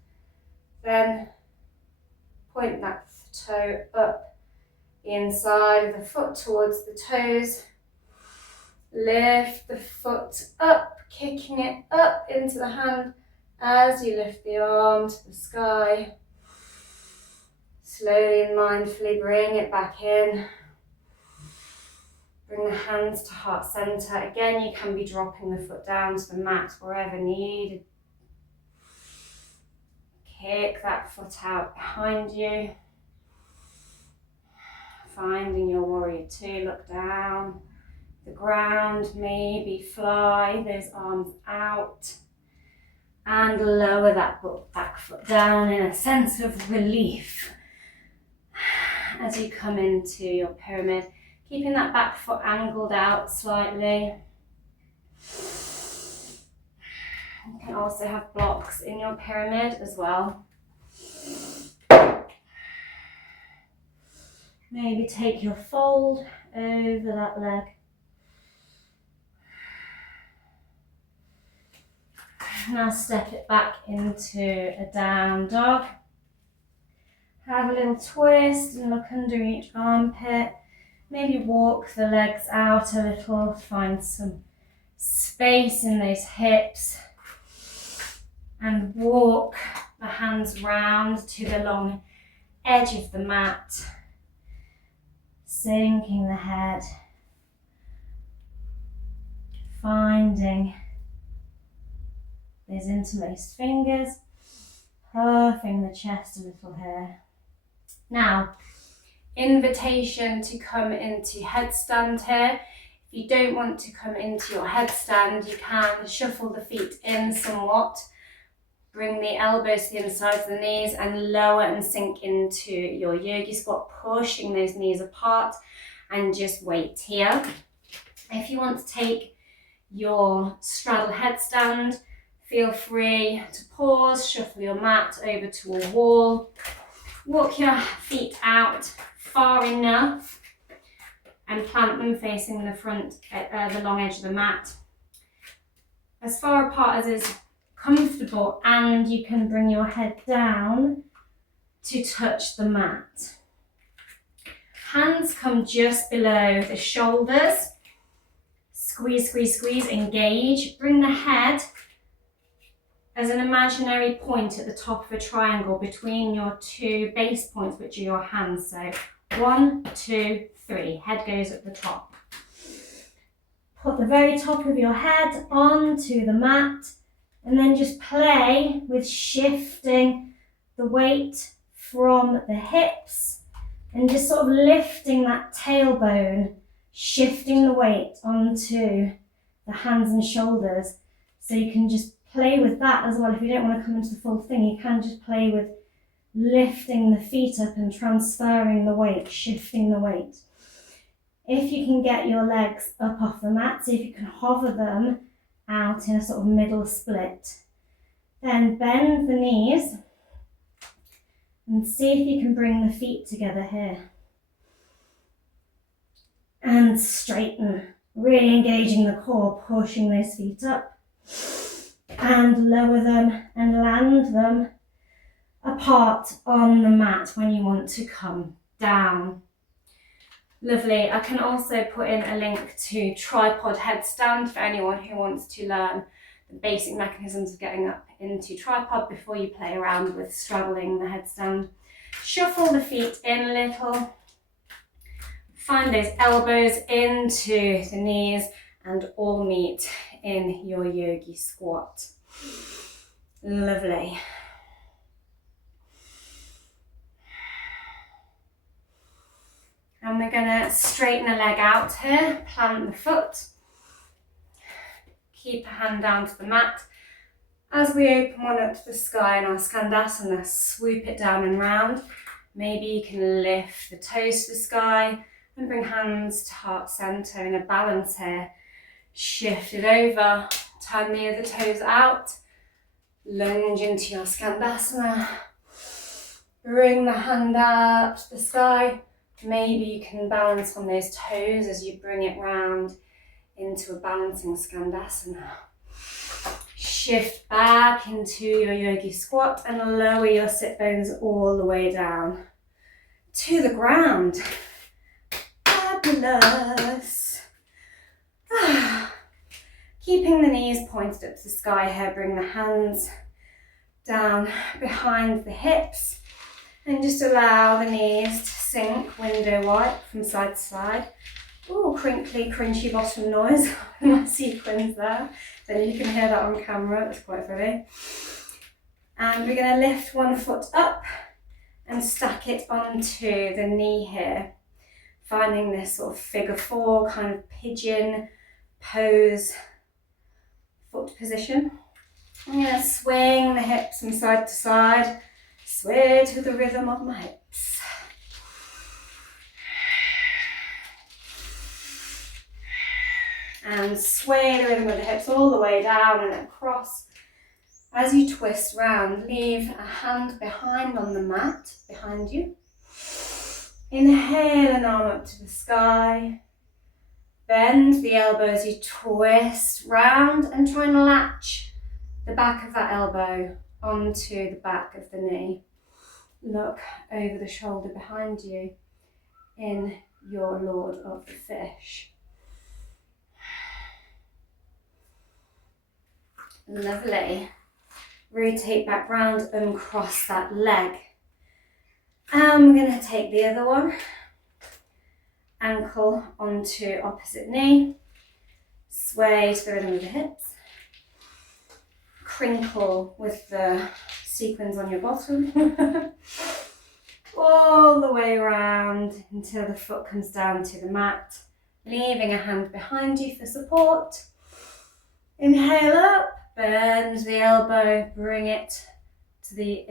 Then point that toe up the inside of the foot towards the toes. Lift the foot up, kicking it up into the hand as you lift the arm to the sky. Slowly and mindfully bring it back in. Bring the hands to heart center. Again, you can be dropping the foot down to the mat wherever needed. Kick that foot out behind you. Finding your warrior two, look down the ground, maybe fly those arms out and lower that back foot down in a sense of relief as you come into your pyramid, keeping that back foot angled out slightly. You can also have blocks in your pyramid as well. Maybe take your fold over that leg. Now step it back into a down dog. Have a little twist and look under each armpit. Maybe walk the legs out a little, find some space in those hips. And walk the hands round to the long edge of the mat. Sinking the head. Finding those interlaced fingers, puffing the chest a little here. Now, invitation to come into headstand here. If you don't want to come into your headstand, you can shuffle the feet in somewhat. Bring the elbows to the insides of the knees and lower and sink into your yogi squat, pushing those knees apart, and just wait here. If you want to take your straddle headstand, feel free to pause, shuffle your mat over to a wall, walk your feet out far enough and plant them facing the front, the long edge of the mat, as far apart as is comfortable, and you can bring your head down to touch the mat. Hands come just below the shoulders. Squeeze, squeeze, squeeze, engage. Bring the head as an imaginary point at the top of a triangle between your two base points, which are your hands. So 1, 2, 3, head goes at the top. Put the very top of your head onto the mat and then just play with shifting the weight from the hips and just sort of lifting that tailbone, shifting the weight onto the hands and shoulders. So you can just play with that as well. If you don't want to come into the full thing, you can just play with lifting the feet up and transferring the weight, shifting the weight. If you can get your legs up off the mat, see if you can hover them out in a sort of middle split. Then bend the knees and see if you can bring the feet together here. And straighten, really engaging the core, pushing those feet up. And lower them and land them apart on the mat when you want to come down. Lovely. I can also put in a link to tripod headstand for anyone who wants to learn the basic mechanisms of getting up into tripod before you play around with straddling the headstand. Shuffle the feet in a little. Find those elbows into the knees and all meet in your yogi squat. Lovely. And we're going to straighten a leg out here, plant the foot, keep a hand down to the mat. As we open one up to the sky in our Skandasana, swoop it down and round. Maybe you can lift the toes to the sky and bring hands to heart center in a balance here. Shift it over, turn the other toes out, lunge into your Skandasana. Bring the hand up to the sky. Maybe you can balance on those toes as you bring it round into a balancing Skandasana. Shift back into your yogi squat and lower your sit bones all the way down to the ground. Fabulous. Keeping the knees pointed up to the sky here, bring the hands down behind the hips and just allow the knees to sink window wide from side to side. Ooh, crinkly, crunchy bottom noise in my sequence there. Then you can hear that on camera, it's quite funny. And we're going to lift one foot up and stack it onto the knee here. Finding this sort of figure four kind of pigeon pose foot position. I'm going to swing the hips from side to side, sway to the rhythm of my hips. And sway the rhythm of the hips all the way down and across. As you twist round, leave a hand behind on the mat, behind you. Inhale an arm up to the sky. Bend the elbow as you twist round and try and latch the back of that elbow onto the back of the knee. Look over the shoulder behind you in your Lord of the Fish. Lovely. Rotate back round and cross that leg. And we're going to take the other one. Ankle onto opposite knee. Sway to the rhythm of the hips. Crinkle with the sequins on your bottom. All the way around until the foot comes down to the mat. Leaving a hand behind you for support. Inhale up. Bend the elbow, bring it to the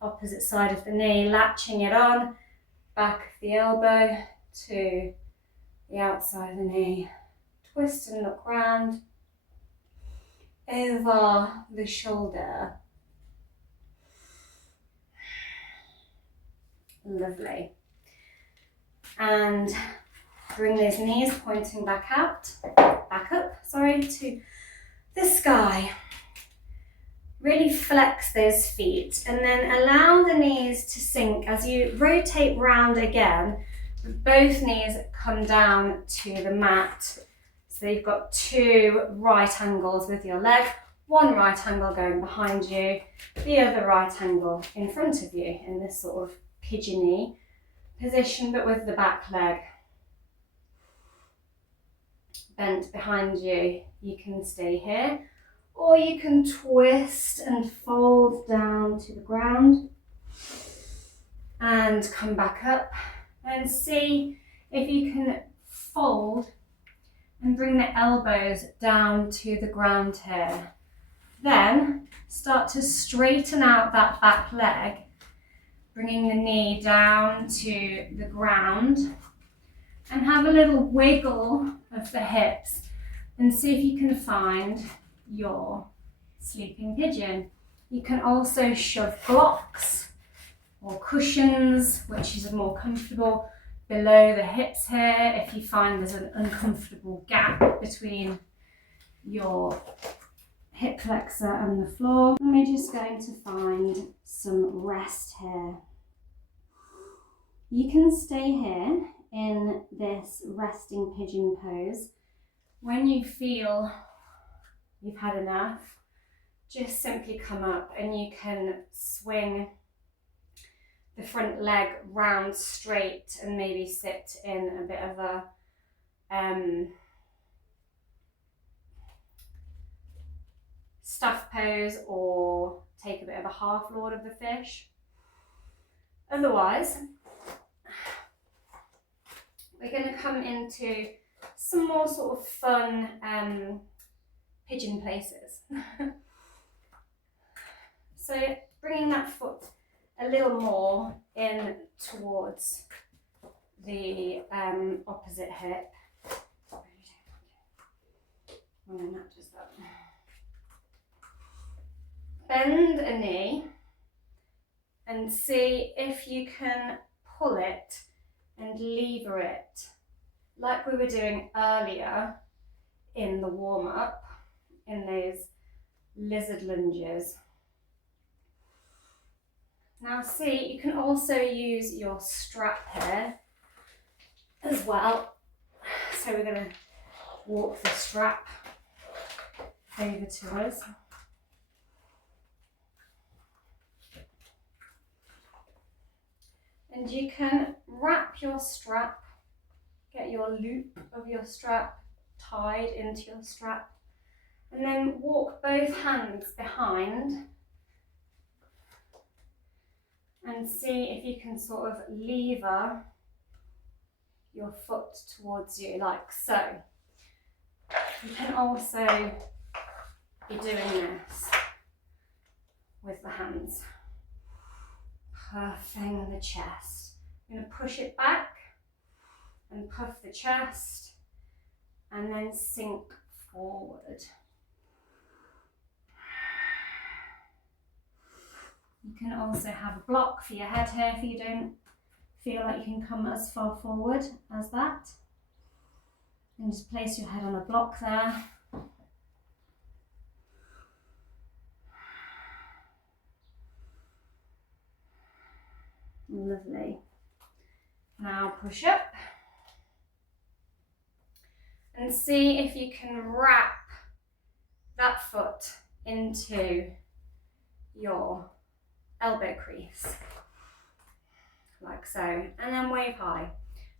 opposite side of the knee, latching it on, back of the elbow to the outside of the knee. Twist and look round, over the shoulder. Lovely. And bring those knees pointing back up, to the sky. Really flex those feet and then allow the knees to sink as you rotate round again. Both knees come down to the mat. So you've got two right angles with your leg, one right angle going behind you, the other right angle in front of you in this sort of pigeony position, but with the back leg bent behind you. You can stay here, or you can twist and fold down to the ground and come back up and see if you can fold and bring the elbows down to the ground here. Then start to straighten out that back leg, bringing the knee down to the ground, and have a little wiggle of the hips and see if you can find your sleeping pigeon. You can also shove blocks or cushions, which is more comfortable, below the hips here if you find there's an uncomfortable gap between your hip flexor and the floor. And we're just going to find some rest here. You can stay here in this resting pigeon pose. When you feel you've had enough, just simply come up and you can swing the front leg round straight and maybe sit in a bit of a staff pose, or take a bit of a half Lord of the Fish. Otherwise, we're going to come into some more sort of fun pigeon places. So bringing that foot a little more in towards the opposite hip. And then that does that. Bend a knee and see if you can pull it and lever it like we were doing earlier in the warm-up, in those lizard lunges. Now see, you can also use your strap here as well. So we're going to walk the strap over to us. And you can wrap your strap, get your loop of your strap tied into your strap, and then walk both hands behind and see if you can sort of lever your foot towards you, like so. You can also be doing this with the hands. Puffing the chest. I'm going to push it back and puff the chest and then sink forward. You can also have a block for your head here if you don't feel like you can come as far forward as that. And just place your head on a block there. Lovely. Now push up and see if you can wrap that foot into your elbow crease, like so, and then wave high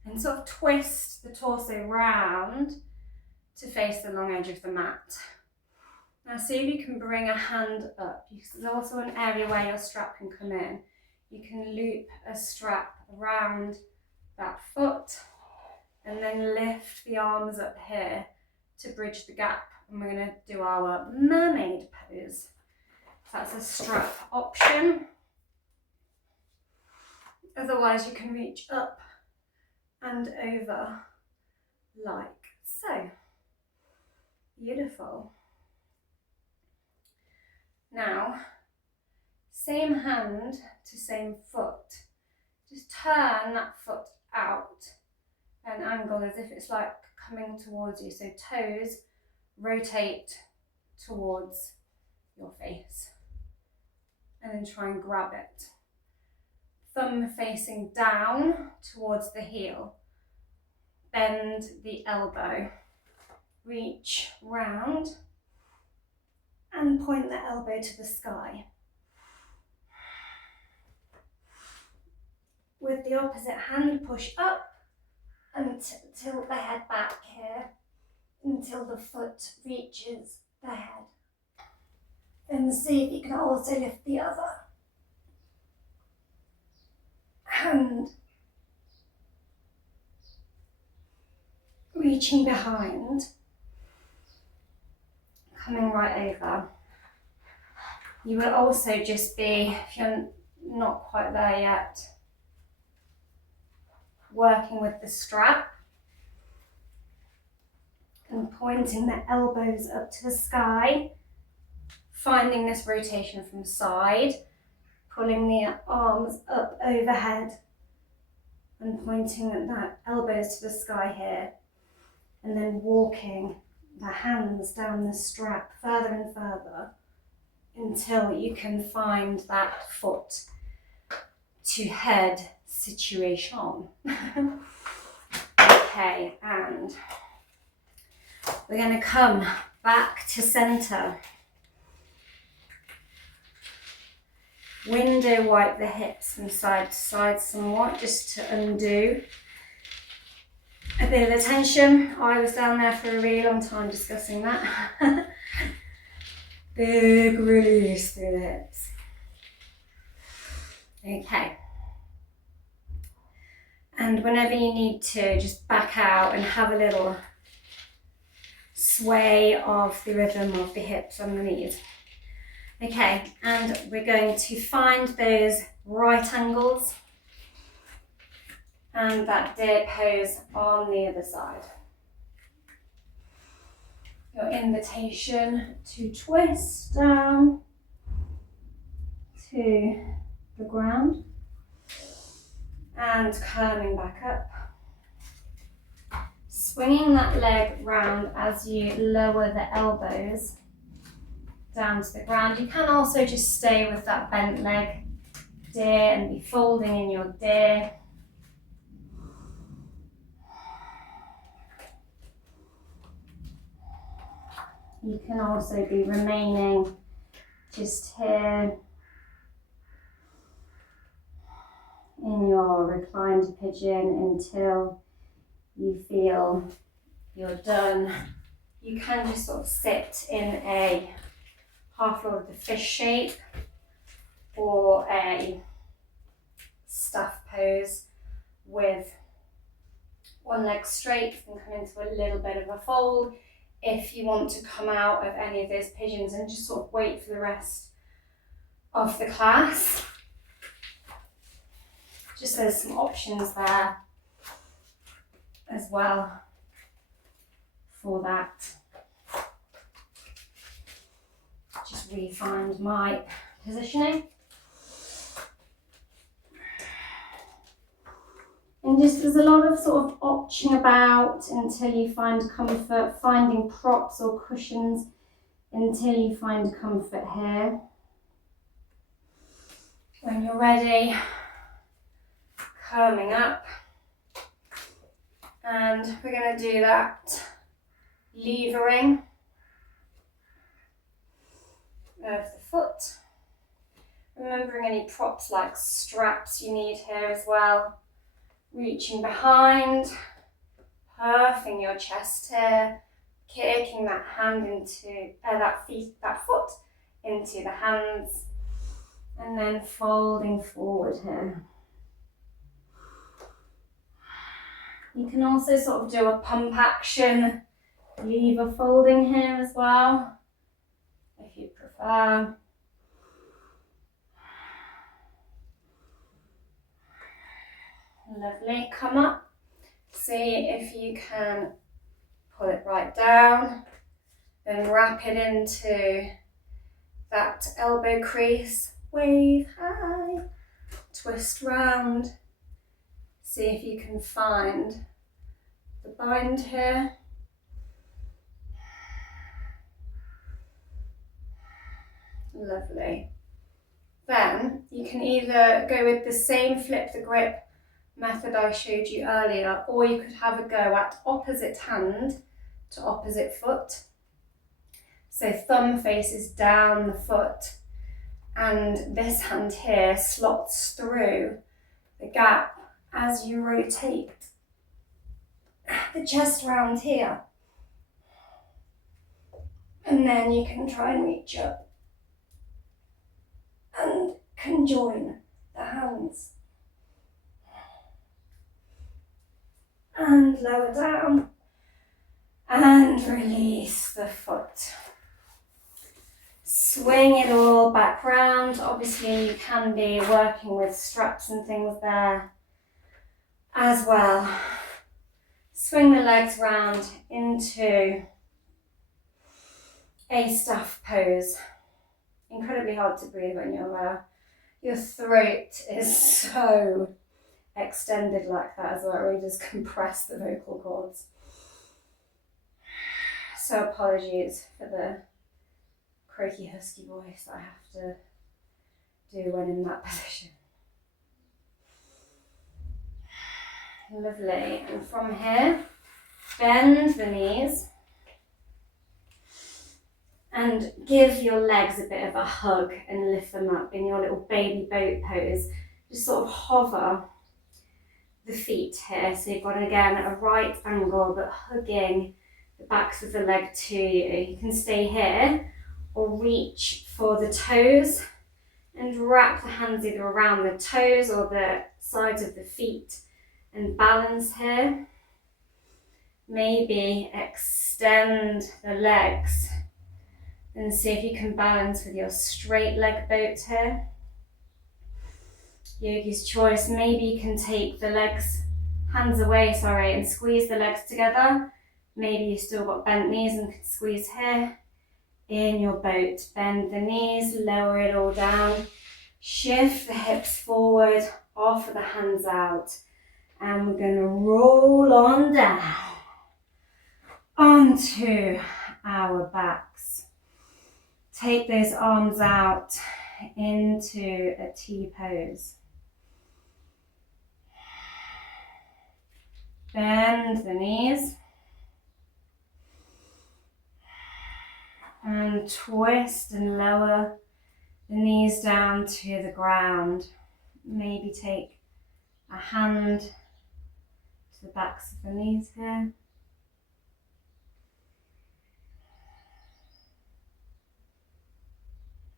and sort of twist the torso round to face the long edge of the mat. Now see if you can bring a hand up. There's also an area where your strap can come in. You can loop a strap around that foot and then lift the arms up here to bridge the gap. And we're going to do our mermaid pose. So that's a strap option. Otherwise you can reach up and over like so. Beautiful. Now, same hand to same foot. Just turn that foot out at an angle as if it's like coming towards you. So toes rotate towards your face. And then try and grab it. Thumb facing down towards the heel. Bend the elbow. Reach round and point the elbow to the sky. With the opposite hand, push up and tilt the head back here until the foot reaches the head. Then see if you can also lift the other hand, reaching behind, coming right over. You will also just be, if you're not quite there yet, working with the strap and pointing the elbows up to the sky, finding this rotation from side, pulling the arms up overhead and pointing the elbows to the sky here, and then walking the hands down the strap further and further until you can find that foot to head situation. Okay, and we're going to come back to center. window wipe the hips from side to side somewhat, just to undo a bit of the tension. I was down there for a really long time discussing that. Big release through the hips. Okay. And whenever you need to, just back out and have a little sway of the rhythm of the hips and the knees. Okay, and we're going to find those right angles and that deer pose on the other side. Your invitation to twist down to the ground and curling back up. Swinging that leg round as you lower the elbows down to the ground. You can also just stay with that bent leg, deer, and be folding in your deer. You can also be remaining just here in your reclined pigeon until you feel you're done. You can just sort of sit in a half of the fish shape or a staff pose with one leg straight and come into a little bit of a fold. If you want to come out of any of those pigeons and just sort of wait for the rest of the class. Just there's some options there as well for that. Just refind my positioning. And just there's a lot of sort of opting about until you find comfort, finding props or cushions until you find comfort here. When you're ready, coming up. And we're going to do that levering of the foot. Remembering any props like straps you need here as well. Reaching behind, puffing your chest here, kicking that hand into that foot into the hands, and then folding forward here. You can also sort of do a pump action, lever folding here as well, if you prefer. Lovely, come up, see if you can pull it right down, then wrap it into that elbow crease, wave high, twist round, see if you can find the bind here. Lovely. Then you can either go with the same flip the grip method I showed you earlier, or you could have a go at opposite hand to opposite foot. So thumb faces down the foot and this hand here slots through the gap as you rotate the chest round here. And then you can try and reach up and conjoin the hands. And lower down and release the foot. Swing it all back round. Obviously you can be working with straps and things there as well. Swing the legs round into a staff pose. Incredibly hard to breathe when your throat is so extended like that as well, really just compress the vocal cords. So apologies for the croaky husky voice I have to do when in that position. Lovely, and from here, bend the knees And give your legs a bit of a hug and lift them up in your little baby boat pose. Just sort of hover the feet here. So you've got, again, a right angle, but hugging the backs of the leg to you. You can stay here or reach for the toes and wrap the hands either around the toes or the sides of the feet and balance here. Maybe extend the legs and see if you can balance with your straight leg boat here. Yogi's choice. Maybe you can take the legs, hands away, and squeeze the legs together. Maybe you've still got bent knees and can squeeze here in your boat. Bend the knees, lower it all down. Shift the hips forward, offer the hands out. And we're going to roll on down onto our backs. Take those arms out into a T pose. Bend the knees and twist and lower the knees down to the ground. Maybe take a hand to the backs of the knees here.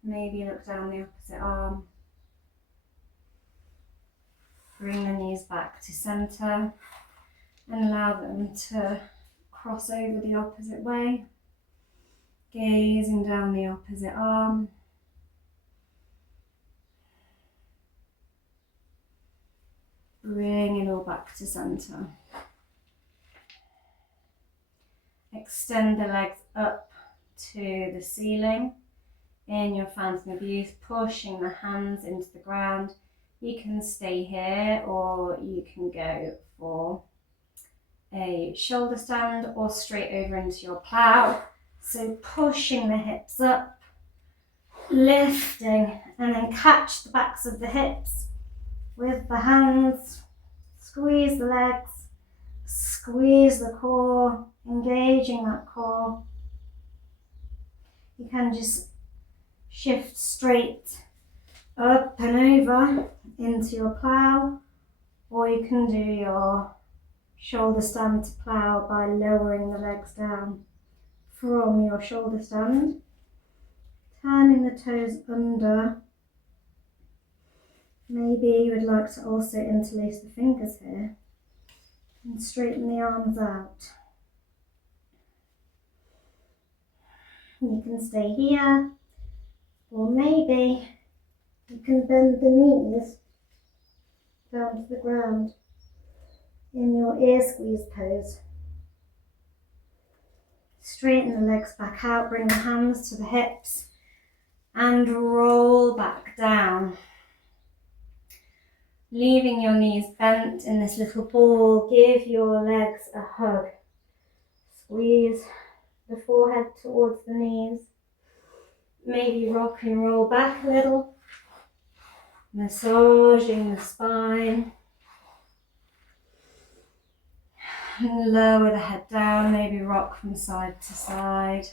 Maybe look down the opposite arm. Bring the knees back to center and allow them to cross over the opposite way. Gazing down the opposite arm. Bring it all back to center. Extend the legs up to the ceiling in your fountain of youth, pushing the hands into the ground. You can stay here or you can go for a shoulder stand or straight over into your plow. So pushing the hips up, lifting, and then catch the backs of the hips with the hands. Squeeze the legs, squeeze the core, engaging that core. You can just shift straight up and over into your plow, or you can do your shoulder stand to plow by lowering the legs down from your shoulder stand, turning the toes under. Maybe you would like to also interlace the fingers here and straighten the arms out. You can stay here, or maybe you can bend the knees down to the ground in your ear squeeze pose. Straighten the legs back out, bring the hands to the hips and roll back down. Leaving your knees bent in this little ball, give your legs a hug. Squeeze the forehead towards the knees. Maybe rock and roll back a little. Massaging the spine. And lower the head down, maybe rock from side to side.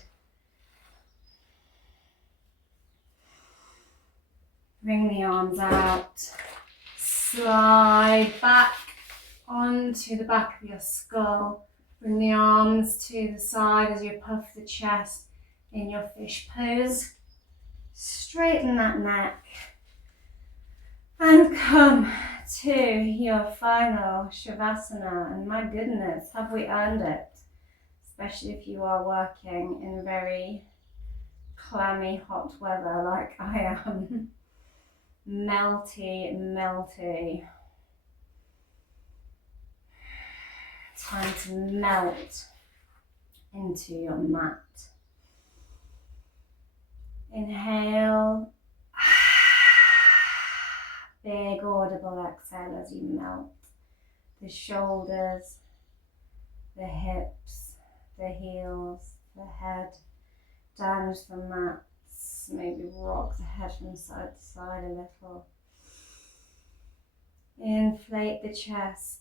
Bring the arms out. Slide back onto the back of your skull. Bring the arms to the side as you puff the chest in your fish pose. Straighten that neck. And come to your final Shavasana. And my goodness, have we earned it? Especially if you are working in very clammy hot weather like I am. Melty, melty. Time to melt into your mat. Inhale. Big audible exhale as you melt the shoulders, the hips, the heels, the head down to the mat. Maybe rock the head from side to side a little. Inflate the chest.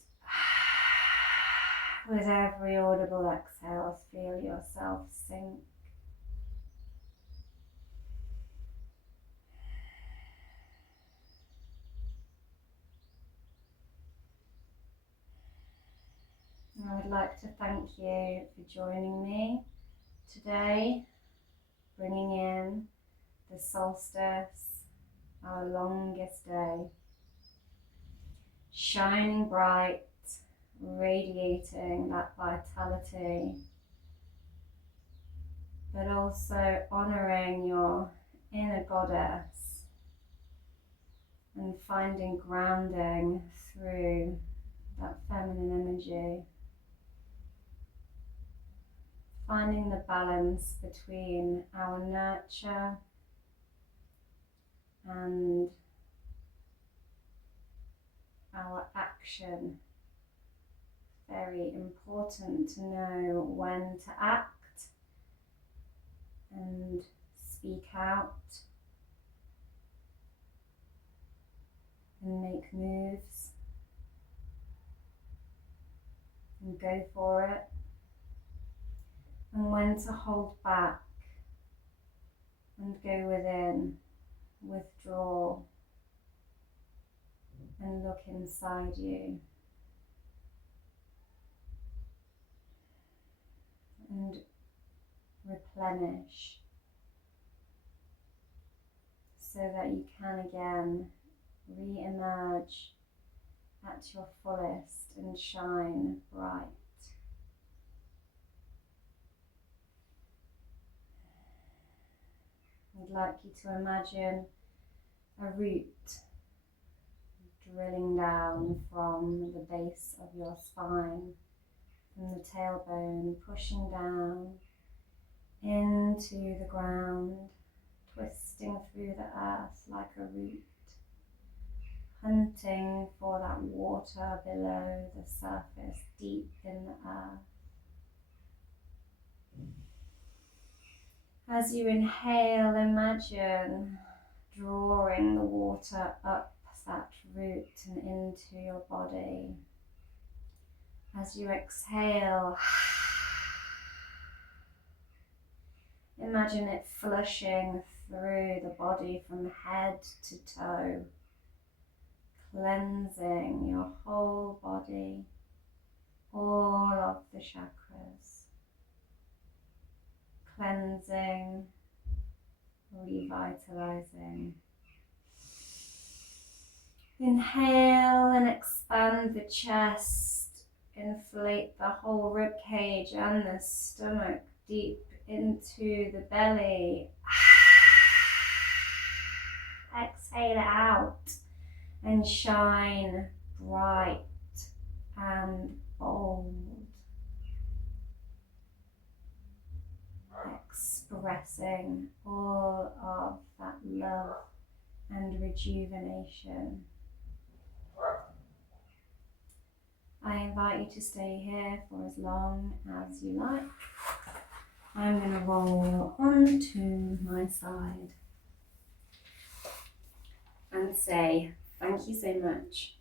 With every audible exhale, feel yourself sink. I would like to thank you for joining me today, bringing in the solstice, our longest day, shining bright, radiating that vitality, but also honouring your inner goddess and finding grounding through that feminine energy. Finding the balance between our nurture and our action. Very important to know when to act and speak out and make moves and go for it, and when to hold back and go within, withdraw and look inside you and replenish so that you can again re-emerge at your fullest and shine bright. I'd like you to imagine a root drilling down from the base of your spine, from the tailbone, pushing down into the ground, twisting through the earth like a root, hunting for that water below the surface, deep in the earth. As you inhale, imagine drawing the water up that root and into your body. As you exhale, imagine it flushing through the body from head to toe, cleansing your whole body, all of the chakras, cleansing, revitalizing. Inhale and expand the chest, inflate the whole rib cage and the stomach deep into the belly. Exhale it out and shine bright and bold, expressing all of that love and rejuvenation. I invite you to stay here for as long as you like. I'm going to roll onto my side and say thank you so much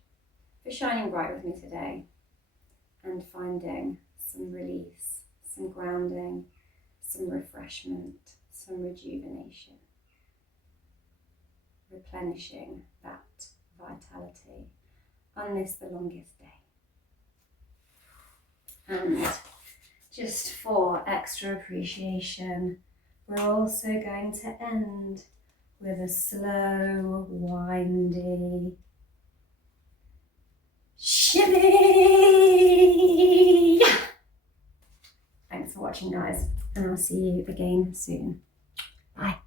for shining bright with me today and finding some release, some grounding, some refreshment, some rejuvenation, replenishing that vitality on this, the longest day. And just for extra appreciation, we're also going to end with a slow, windy shimmy. Thanks for watching, guys, and I'll see you again soon. Bye.